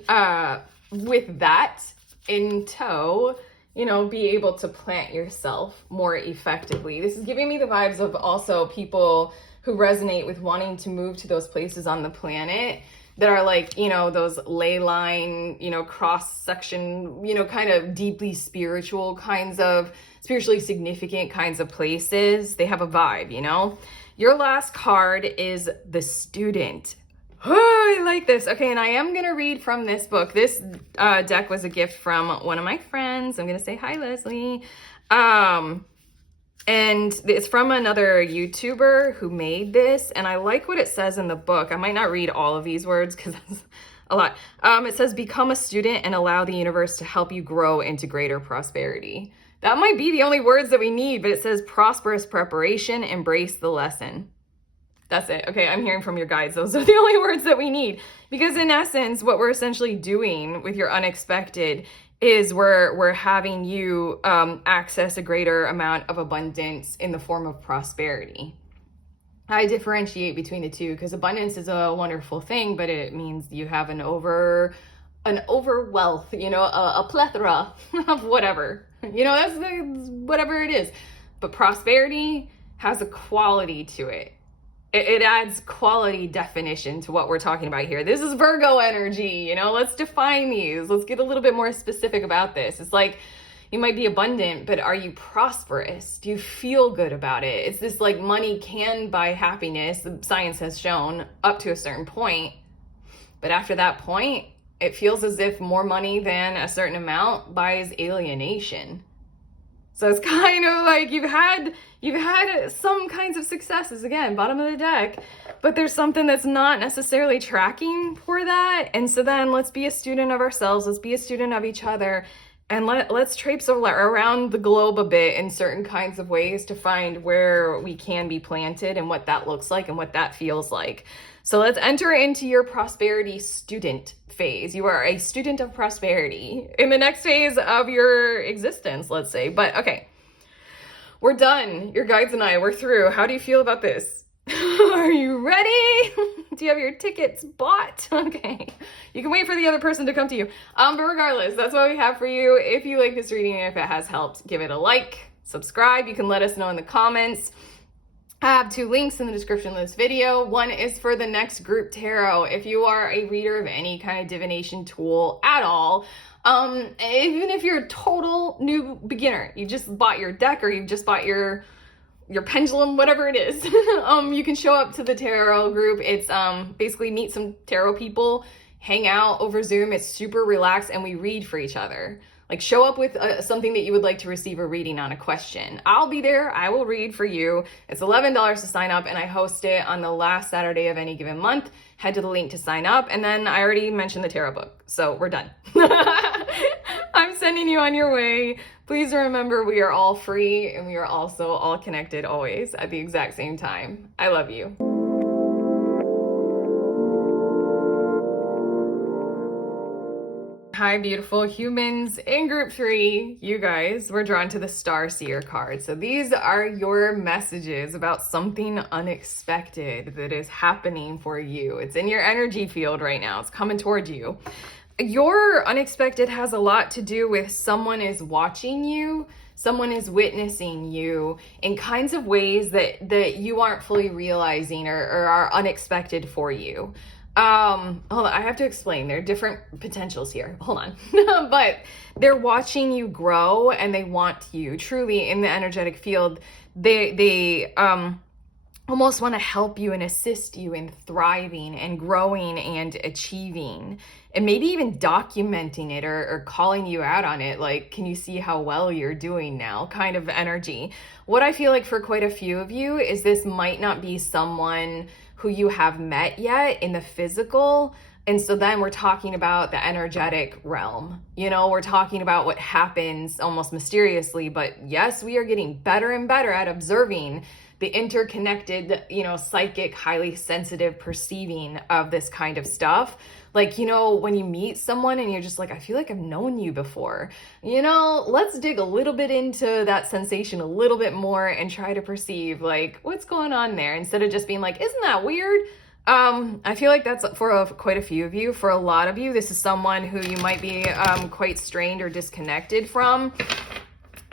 with that in tow, be able to plant yourself more effectively. This is giving me the vibes of also people who resonate with wanting to move to those places on the planet that are like, you know, those ley line, you know, cross section, you know, kind of deeply spiritual kinds of, spiritually significant kinds of places. They have a vibe, you know? Your last card is the Student. Oh, I like this. Okay, and I am going to read from this book. This deck was a gift from one of my friends. I'm going to say hi, Leslie. And it's from another YouTuber who made this, and I like what it says in the book. I might not read all of these words because it's a lot. It says, become a student and allow the universe to help you grow into greater prosperity. That might be the only words that we need, but it says prosperous preparation, embrace the lesson. That's it. Okay, I'm hearing from your guides. Those are the only words that we need. Because in essence, what we're essentially doing with your unexpected is we're having you access a greater amount of abundance in the form of prosperity. I differentiate between the two because abundance is a wonderful thing, but it means you have an over wealth, you know, a plethora of whatever, you know, that's whatever it is. But prosperity has a quality to it. It adds quality definition to what we're talking about here. This is Virgo energy, you know, let's define these. Let's get a little bit more specific about this. It's like, you might be abundant, but are you prosperous? Do you feel good about it? It's this like money can buy happiness, science has shown, up to a certain point. But after that point, it feels as if more money than a certain amount buys alienation. So it's kind of like you've had some kinds of successes, again, bottom of the deck, but there's something that's not necessarily tracking for that. And so then let's be a student of ourselves. Let's be a student of each other. And let's traipse around the globe a bit in certain kinds of ways to find where we can be planted and what that looks like and what that feels like. So let's enter into your prosperity student phase. You are a student of prosperity in the next phase of your existence, let's say. But okay, we're done. Your guides and I, we're through. How do you feel about this? Are you ready? Do you have your tickets bought? Okay. You can wait for the other person to come to you. But regardless, that's what we have for you. If you like this reading and if it has helped, give it a like, subscribe. You can let us know in the comments. I have 2 links in the description of this video. One is for the next group tarot. If you are a reader of any kind of divination tool at all, even if you're a total new beginner, you just bought your deck or you just bought your pendulum, whatever it is, you can show up to the tarot group. It's basically meet some tarot people, hang out over Zoom. It's super relaxed and we read for each other. Like show up with something that you would like to receive a reading on, a question. I'll be there. I will read for you. It's $11 to sign up and I host it on the last Saturday of any given month. Head to the link to sign up. And then I already mentioned the tarot book. So we're done. I'm sending you on your way. Please remember we are all free and we are also all connected always at the exact same time. I love you. Hi, beautiful humans in group 3. You guys were drawn to the Star Seer card. So these are your messages about something unexpected that is happening for you. It's in your energy field right now. It's coming towards you. Your unexpected has a lot to do with someone is watching you, someone is witnessing you in kinds of ways that you aren't fully realizing or are unexpected for you. Hold on, I have to explain. There are different potentials here. Hold on. But they're watching you grow and they want you truly in the energetic field. They almost want to help you and assist you in thriving and growing and achieving, and maybe even documenting it or calling you out on it. Like, can you see how well you're doing now? Kind of energy. What I feel like for quite a few of you is this might not be someone who you have met yet in the physical. And so then we're talking about the energetic realm. You know, we're talking about what happens almost mysteriously, but yes, we are getting better and better at observing the interconnected, you know, psychic, highly sensitive perceiving of this kind of stuff. Like, you know, when you meet someone and you're just like, I feel like I've known you before, you know, let's dig a little bit into that sensation a little bit more and try to perceive like what's going on there instead of just being like, isn't that weird? I feel like that's for quite a few of you. For a lot of you, this is someone who you might be quite strained or disconnected from.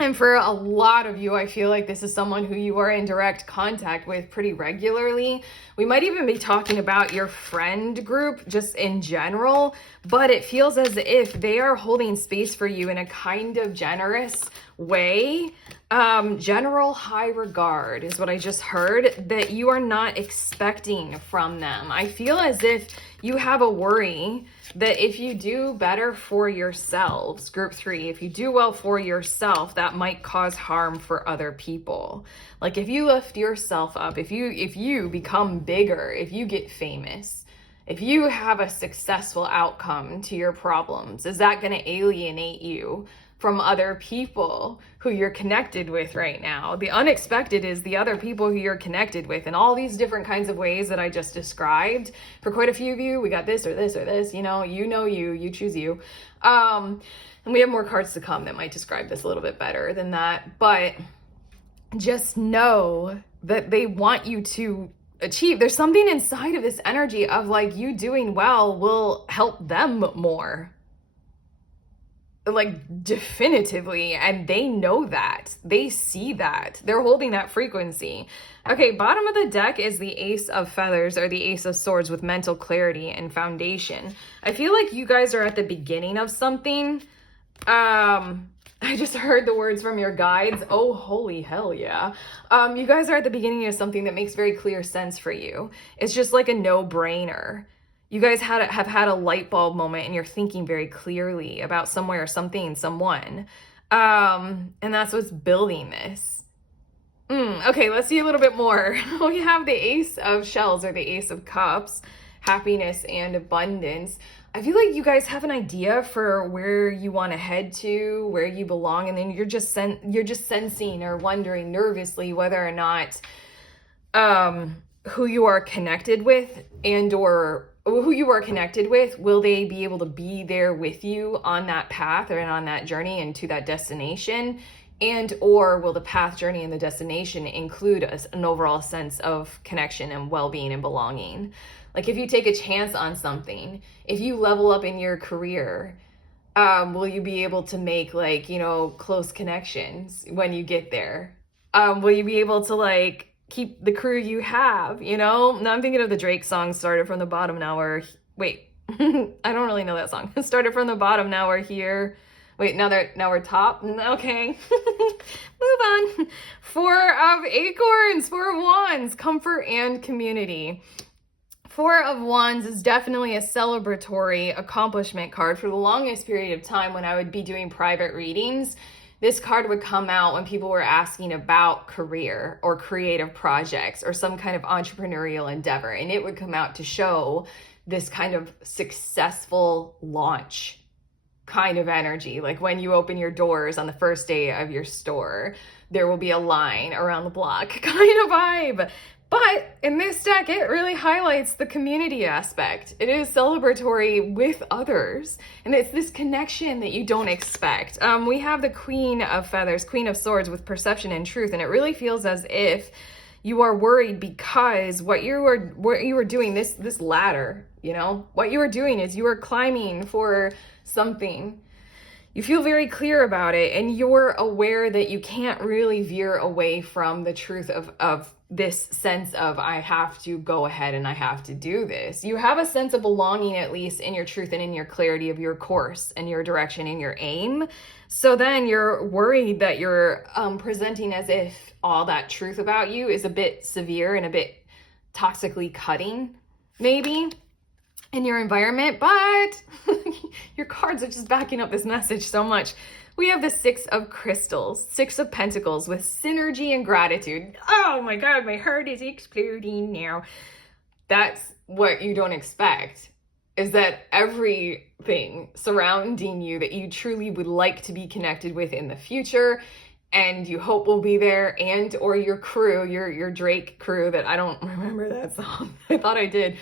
And for a lot of you, I feel like this is someone who you are in direct contact with pretty regularly. We might even be talking about your friend group just in general, but it feels as if they are holding space for you in a kind of generous way. General high regard is what I just heard that you are not expecting from them. I feel as if you have a worry that if you do better for yourselves, group 3, if you do well for yourself, that might cause harm for other people. Like if you lift yourself up, if you become bigger, if you get famous, if you have a successful outcome to your problems, is that going to alienate you from other people who you're connected with right now? The unexpected is the other people who you're connected with in all these different kinds of ways that I just described. For quite a few of you, we got this or this or this, you choose you. And we have more cards to come that might describe this a little bit better than that. But just know that they want you to achieve. There's something inside of this energy of like you doing well will help them more. Like definitively, and they know that, they see that, they're holding that frequency. Okay, bottom of the deck is the Ace of Feathers or the Ace of Swords with mental clarity and foundation. I feel like you guys are at the beginning of something. I just heard the words from your guides. Oh, holy hell yeah. You guys are at the beginning of something that makes very clear sense for you. It's just like a no-brainer. You guys have had a light bulb moment and you're thinking very clearly about somewhere, something, someone. And that's what's building this. Okay, let's see a little bit more. We have the Ace of Shells or the Ace of Cups, happiness and abundance. I feel like you guys have an idea for where you want to head to, where you belong, and then you're just sensing or wondering nervously whether or not who you are connected with will they be able to be there with you on that path or on that journey and to that destination, and or will the path, journey, and the destination include an overall sense of connection and well-being and belonging. Like if you take a chance on something, if you level up in your career, will you be able to make close connections when you get there? Will you be able to keep the crew you have, Now I'm thinking of the Drake song, Started from the Bottom, Now We're... Wait, I don't really know that song. Started from the bottom, now we're here. Wait, now we're top? Okay. Move on. 4 of Acorns, 4 of Wands, comfort and community. 4 of Wands is definitely a celebratory accomplishment card. For the longest period of time when I would be doing private readings, this card would come out when people were asking about career or creative projects or some kind of entrepreneurial endeavor. And it would come out to show this kind of successful launch kind of energy. Like when you open your doors on the first day of your store, there will be a line around the block kind of vibe. But in this deck, it really highlights the community aspect. It is celebratory with others. And it's this connection that you don't expect. We have the Queen of Feathers, Queen of Swords with perception and truth. And it really feels as if you are worried because what you were doing, this ladder, what you were doing is you were climbing for something. You feel very clear about it, and you're aware that you can't really veer away from the truth of this sense of, I have to go ahead and I have to do this. You have a sense of belonging, at least in your truth and in your clarity of your course and your direction and your aim. So then you're worried that you're presenting as if all that truth about you is a bit severe and a bit toxically cutting, maybe, in your environment, but your cards are just backing up this message so much. We have the 6 of Crystals, 6 of Pentacles with synergy and gratitude. Oh my God, my heart is exploding now. That's what you don't expect, is that everything surrounding you that you truly would like to be connected with in the future and you hope will be there, and or your crew, your Drake crew, that I don't remember that song. I thought I did.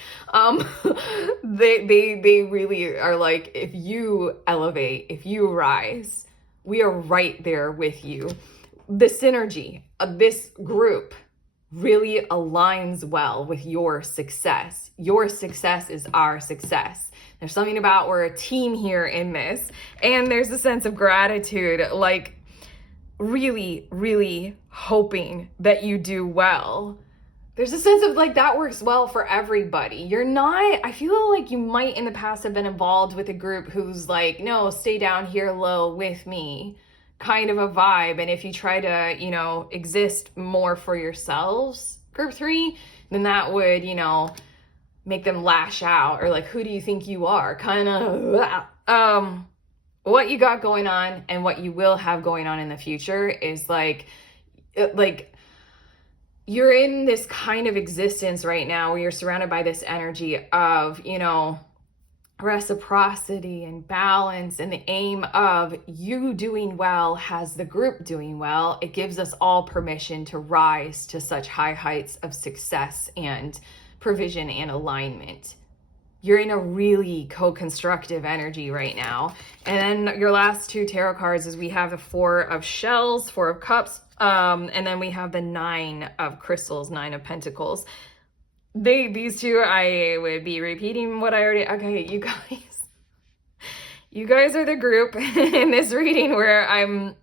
They really are like, if you elevate, if you rise, we are right there with you. The synergy of this group really aligns well with your success. Your success is our success. There's something about we're a team here in this, and there's a sense of gratitude, like really, really hoping that you do well. There's a sense of like that works well for everybody. You're not, I feel like you might in the past have been involved with a group who's like, no, stay down here low with me kind of a vibe. And if you try to, you know, exist more for yourselves, group 3, then that would, you know, make them lash out, or like, who do you think you are? Kind of, what you got going on and what you will have going on in the future is like you're in this kind of existence right now where you're surrounded by this energy of, you know, reciprocity and balance, and the aim of you doing well has the group doing well. It gives us all permission to rise to such high heights of success and provision and alignment. You're in a really co-constructive energy right now. And then your last 2 tarot cards is we have the 4 of shells, 4 of cups, and then we have the 9 of crystals, 9 of pentacles. These 2, I would be repeating what I already, okay, you guys are the group in this reading where I'm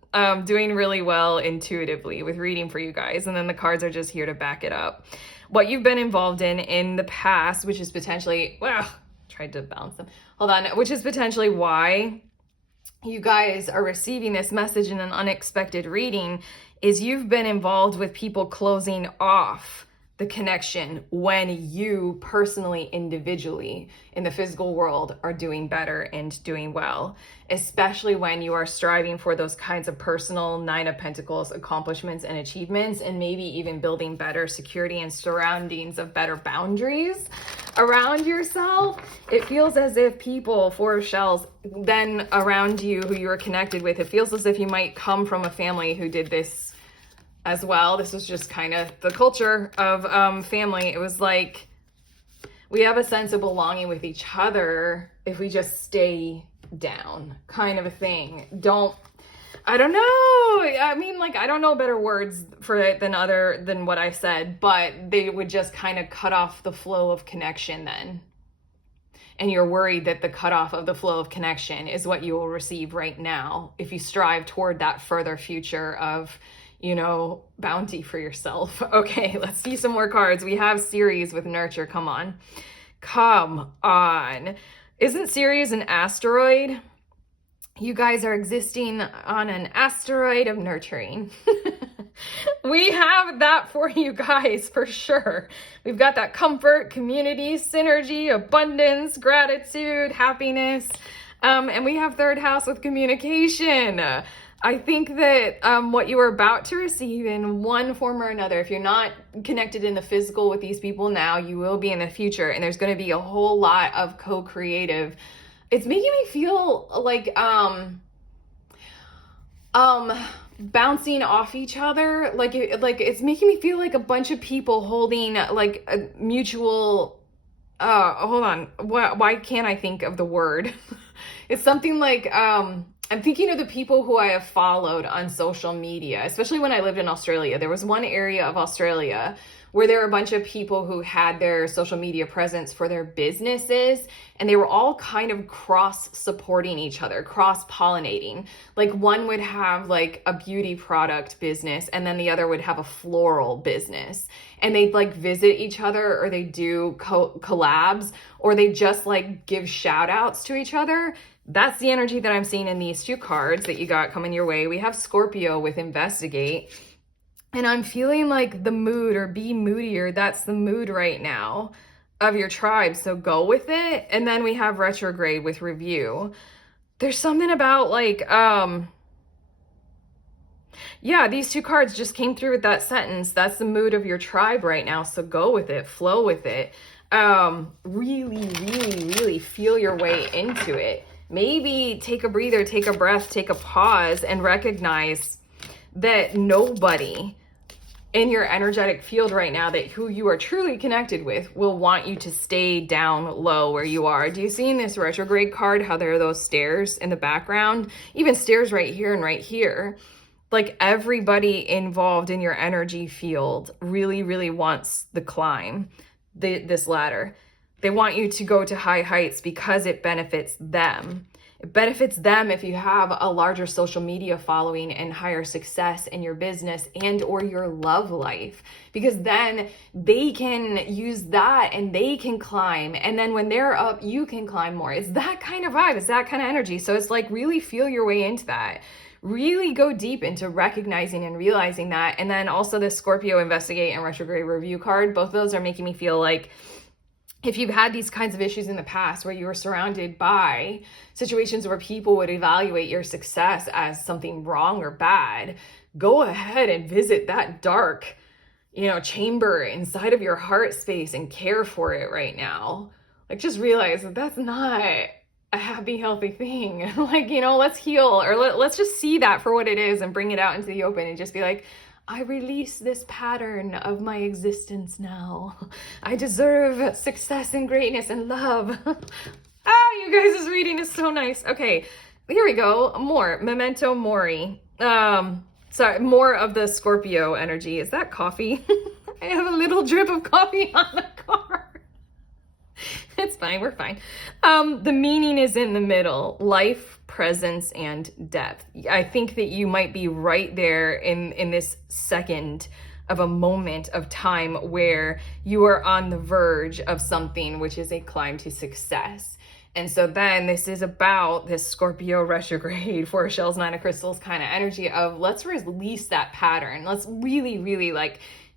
doing really well intuitively with reading for you guys. And then the cards are just here to back it up. What you've been involved in the past, which is potentially, well, tried to balance them. Hold on, which is potentially why you guys are receiving this message in an unexpected reading, is you've been involved with people closing off the connection when you personally, individually, in the physical world are doing better and doing well, especially when you are striving for those kinds of personal 9 of Pentacles accomplishments and achievements, and maybe even building better security and surroundings of better boundaries around yourself. It feels as if people, 4 of shells, then around you who you are connected with, it feels as if you might come from a family who did this as well. This was just kind of the culture of family. It was like, we have a sense of belonging with each other if we just stay down, kind of a thing. I don't know. I mean, like, I don't know better words for it than what I said, but they would just kind of cut off the flow of connection then. And you're worried that the cutoff of the flow of connection is what you will receive right now if you strive toward that further future of, you know, bounty for yourself. Okay, let's see some more cards. We have Ceres with nurture. Come on. Come on. Isn't Ceres an asteroid? You guys are existing on an asteroid of nurturing. We have that for you guys for sure. We've got that comfort, community, synergy, abundance, gratitude, happiness. And we have 3rd house with communication. I think that what you are about to receive in one form or another, if you're not connected in the physical with these people now, you will be in the future. And there's going to be a whole lot of co-creative. It's making me feel like bouncing off each other. Like it's making me feel like a bunch of people holding like a mutual, hold on. Why can't I think of the word? It's something like, I'm thinking of the people who I have followed on social media, especially when I lived in Australia. There was one area of Australia where there were a bunch of people who had their social media presence for their businesses, and they were all kind of cross-supporting each other, cross-pollinating. Like one would have like a beauty product business, and then the other would have a floral business. And they'd like visit each other, or they do collabs, or they just like give shout outs to each other. That's the energy that I'm seeing in these 2 cards that you got coming your way. We have Scorpio with investigate. And I'm feeling like the mood, or be moodier, that's the mood right now of your tribe. So go with it. And then we have retrograde with review. There's something about like, yeah, these 2 cards just came through with that sentence. That's the mood of your tribe right now. So go with it, flow with it. Really, really, really feel your way into it. Maybe take a breather, take a breath, take a pause, and recognize that nobody in your energetic field right now, that who you are truly connected with, will want you to stay down low where you are. Do you see in this retrograde card how there are those stairs in the background? Even stairs right here and right here. Like everybody involved in your energy field really, really wants the climb, this ladder. They want you to go to high heights because it benefits them. It benefits them if you have a larger social media following and higher success in your business and or your love life, because then they can use that and they can climb. And then when they're up, you can climb more. It's that kind of vibe. It's that kind of energy. So it's like really feel your way into that. Really go deep into recognizing and realizing that. And then also the Scorpio investigate and retrograde review card. Both of those are making me feel like if you've had these kinds of issues in the past where you were surrounded by situations where people would evaluate your success as something wrong or bad, go ahead and visit that dark, chamber inside of your heart space and care for it right now. Like, just realize that that's not a happy, healthy thing. Like, let's heal, or let's just see that for what it is and bring it out into the open and just be like, I release this pattern of my existence now. I deserve success and greatness and love. You guys, this reading is so nice. Okay, here we go. More Memento Mori. Sorry, more of the Scorpio energy. Is that coffee? I have a little drip of coffee on the card. It's fine, we're fine. The meaning is in the middle: life, presence, and depth. I think that you might be right there in this second of a moment of time where you are on the verge of something, which is a climb to success. And so then this is about this Scorpio retrograde, 4 shells, 9 of crystals kind of energy of let's release that pattern. Let's really, really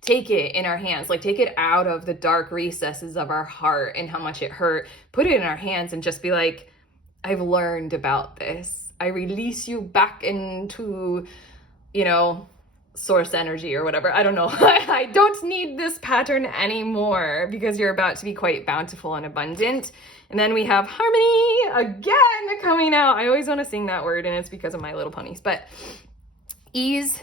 take it in our hands, take it out of the dark recesses of our heart and how much it hurt, put it in our hands and just be like, I've learned about this. I release you back into, source energy or whatever. I don't know. I don't need this pattern anymore because you're about to be quite bountiful and abundant. And then we have harmony again coming out. I always want to sing that word and it's because of My Little Ponies. But ease,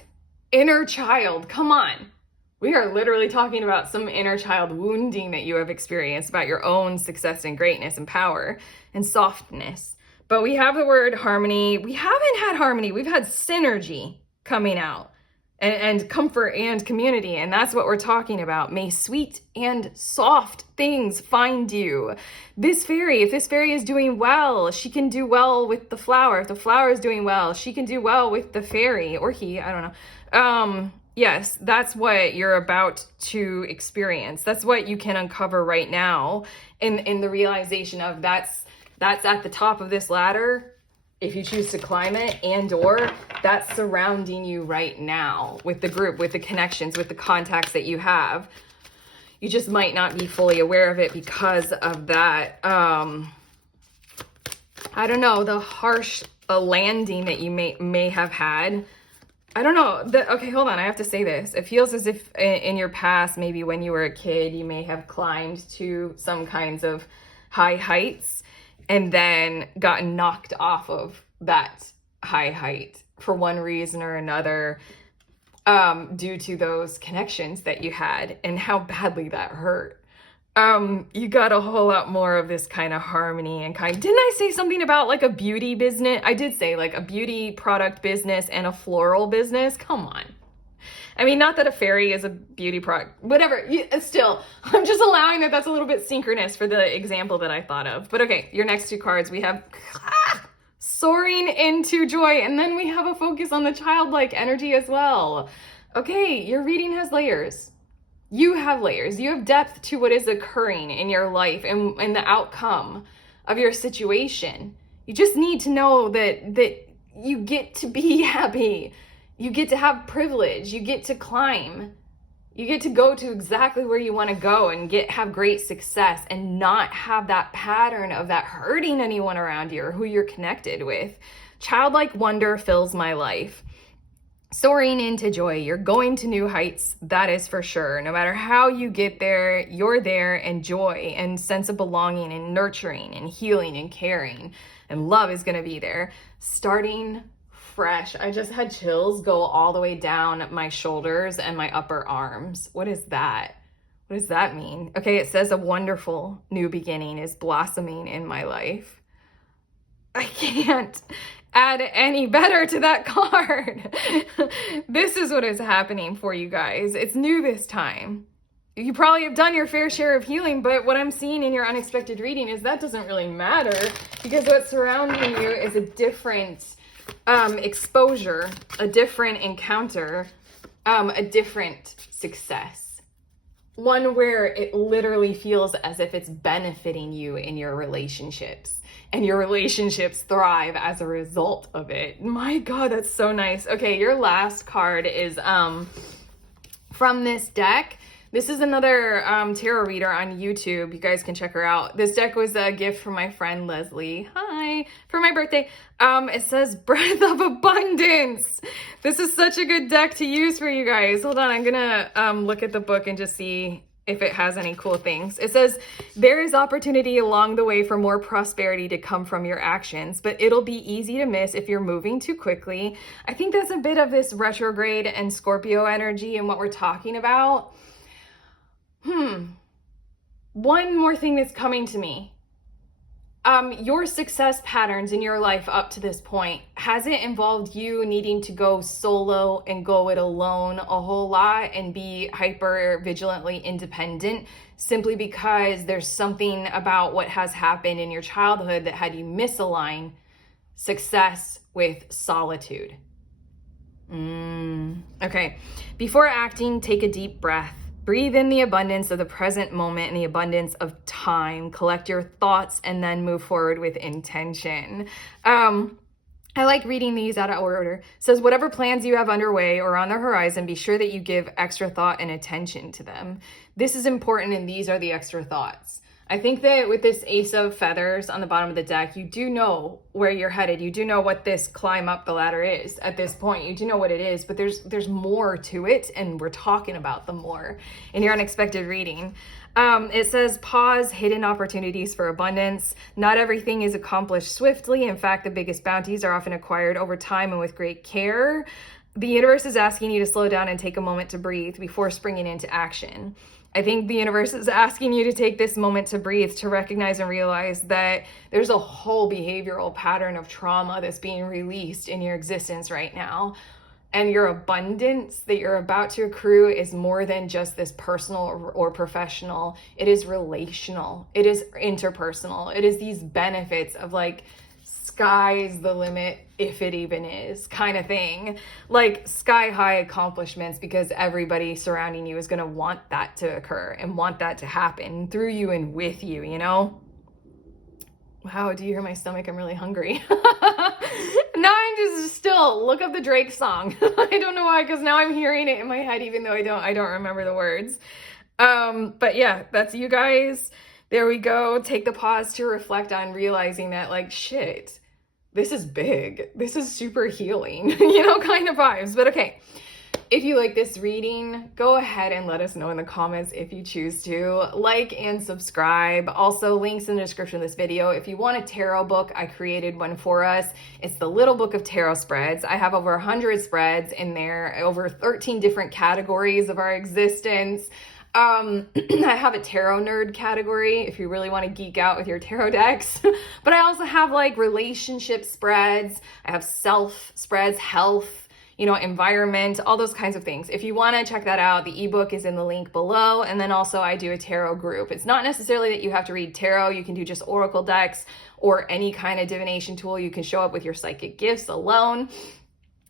inner child, come on. We are literally talking about some inner child wounding that you have experienced about your own success and greatness and power and softness. But we have the word harmony. We haven't had harmony. We've had synergy coming out and comfort and community. And that's what we're talking about. May sweet and soft things find you. This fairy, if this fairy is doing well, she can do well with the flower. If the flower is doing well, she can do well with the fairy, or he, I don't know. Yes, that's what you're about to experience. That's what you can uncover right now in the realization of that's at the top of this ladder, if you choose to climb it, and or that's surrounding you right now with the group, with the connections, with the contacts that you have. You just might not be fully aware of it because of that, I don't know, the harsh landing that you may have had. I don't know. Okay, hold on. I have to say this. It feels as if in your past, maybe when you were a kid, you may have climbed to some kinds of high heights and then gotten knocked off of that high height for one reason or another, due to those connections that you had and how badly that hurt. You got a whole lot more of this kind of harmony and didn't I say something about a beauty business? I did say a beauty product business and a floral business. Come on. I mean, not that a fairy is a beauty product, whatever. Still, I'm just allowing that's a little bit synchronous for the example that I thought of. But okay, your next 2 cards, we have soaring into joy. And then we have a focus on the childlike energy as well. Okay, your reading has layers. You have layers. You have depth to what is occurring in your life and the outcome of your situation. You just need to know that you get to be happy. You get to have privilege. You get to climb. You get to go to exactly where you want to go and have great success and not have that pattern of that hurting anyone around you or who you're connected with. Childlike wonder fills my life. Soaring into joy. You're going to new heights. That is for sure. No matter how you get there, you're there, and joy and sense of belonging and nurturing and healing and caring and love is going to be there. Starting fresh. I just had chills go all the way down my shoulders and my upper arms. What is that? What does that mean? Okay, it says a wonderful new beginning is blossoming in my life. I can't add any better to that card. This is what is happening for you guys. It's new this time. you probably have done your fair share of healing, but what I'm seeing in your unexpected reading is that doesn't really matter, because what's surrounding you is a different exposure, a different encounter, a different success. One where it literally feels as if it's benefiting you in your relationships, and your relationships thrive as a result of it. My God, that's so nice. Okay, your last card is from this deck. This is another tarot reader on YouTube. You guys can check her out. This deck was a gift from my friend Leslie. Hi, for my birthday. It says Breath of Abundance. This is such a good deck to use for you guys. Hold on, I'm gonna look at the book and just see if it has any cool things. It says, there is opportunity along the way for more prosperity to come from your actions, but it'll be easy to miss if you're moving too quickly. I think that's a bit of this retrograde and Scorpio energy and what we're talking about. One more thing that's coming to me. Your success patterns in your life up to this point, has it involved you needing to go solo and go it alone a whole lot and be hyper vigilantly independent simply because there's something about what has happened in your childhood that had you misalign success with solitude? Okay. Before acting, take a deep breath. Breathe in the abundance of the present moment and the abundance of time. Collect your thoughts and then move forward with intention. I like reading these out of order. It says, whatever plans you have underway or on the horizon, be sure that you give extra thought and attention to them. This is important, and these are the extra thoughts. I think that with this Ace of Feathers on the bottom of the deck, you do know where you're headed. You do know what this climb up the ladder is at this point. You do know what it is, but there's more to it, and we're talking about the more in your unexpected reading. It says, pause, hidden opportunities for abundance. Not everything is accomplished swiftly. In fact, the biggest bounties are often acquired over time and with great care. The universe is asking you to slow down and take a moment to breathe before springing into action. I think the universe is asking you to take this moment to breathe, to recognize and realize that there's a whole behavioral pattern of trauma that's being released in your existence right now. And your abundance that you're about to accrue is more than just this personal or professional. It is relational. It is interpersonal. It is these benefits of like, sky's the limit, if it even is, kind of thing. Like sky high accomplishments, because everybody surrounding you is going to want that to occur and want that to happen through you and with you, you know? Wow, do you hear my stomach? I'm really hungry. Now I'm just still, look up the Drake song. I don't know why, because now I'm hearing it in my head, even though I don't remember the words. But yeah, that's you guys. There we go. Take the pause to reflect on realizing that, like, shit, this is big. This is super healing, kind of vibes. But okay, if you like this reading, go ahead and let us know in the comments if you choose to. Like and subscribe. Also, links in the description of this video. If you want a tarot book, I created one for us. It's the Little Book of Tarot Spreads. I have over 100 spreads in there, over 13 different categories of our existence. I have a tarot nerd category if you really want to geek out with your tarot decks. But I also have like relationship spreads. I have self spreads, health, environment, all those kinds of things. If you want to check that out, the ebook is in the link below. And then also I do a tarot group. It's not necessarily that you have to read tarot. You can do just oracle decks or any kind of divination tool. You can show up with your psychic gifts alone.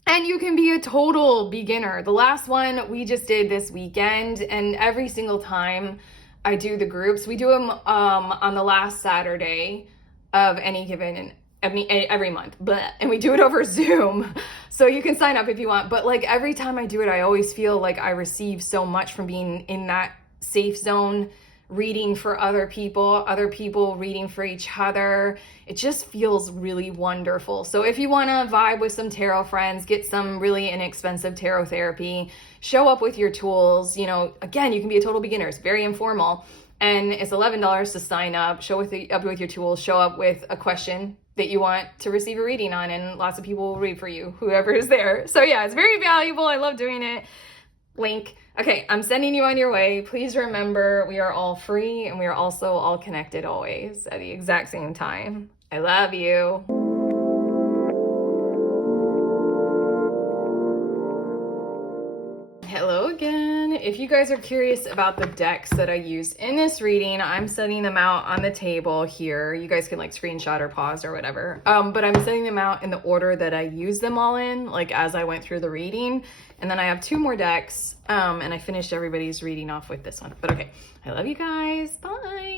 And you can be a total beginner. The last one we just did this weekend, and every single time I do the groups, we do them on the last Saturday of every month, and we do it over Zoom. So you can sign up if you want. But like every time I do it, I always feel like I receive so much from being in that safe zone, reading for other people reading for each other. It just feels really wonderful. So if you want to vibe with some tarot friends, get some really inexpensive tarot therapy, show up with your tools, again, you can be a total beginner. It's very informal, and it's $11 to sign up. Show up with your tools, show up with a question that you want to receive a reading on, and lots of people will read for you, whoever is there. So yeah, it's very valuable. I love doing it. Link. Okay, I'm sending you on your way. Please remember, we are all free, and we are also all connected always at the exact same time. I love you. Hello again. if you guys are curious about the decks that I used in this reading, I'm setting them out on the table here. You guys can like screenshot or pause or whatever. But I'm setting them out in the order that I used them all in, like as I went through the reading. And then I have 2 more decks, and I finished everybody's reading off with this one. But okay, I love you guys. Bye.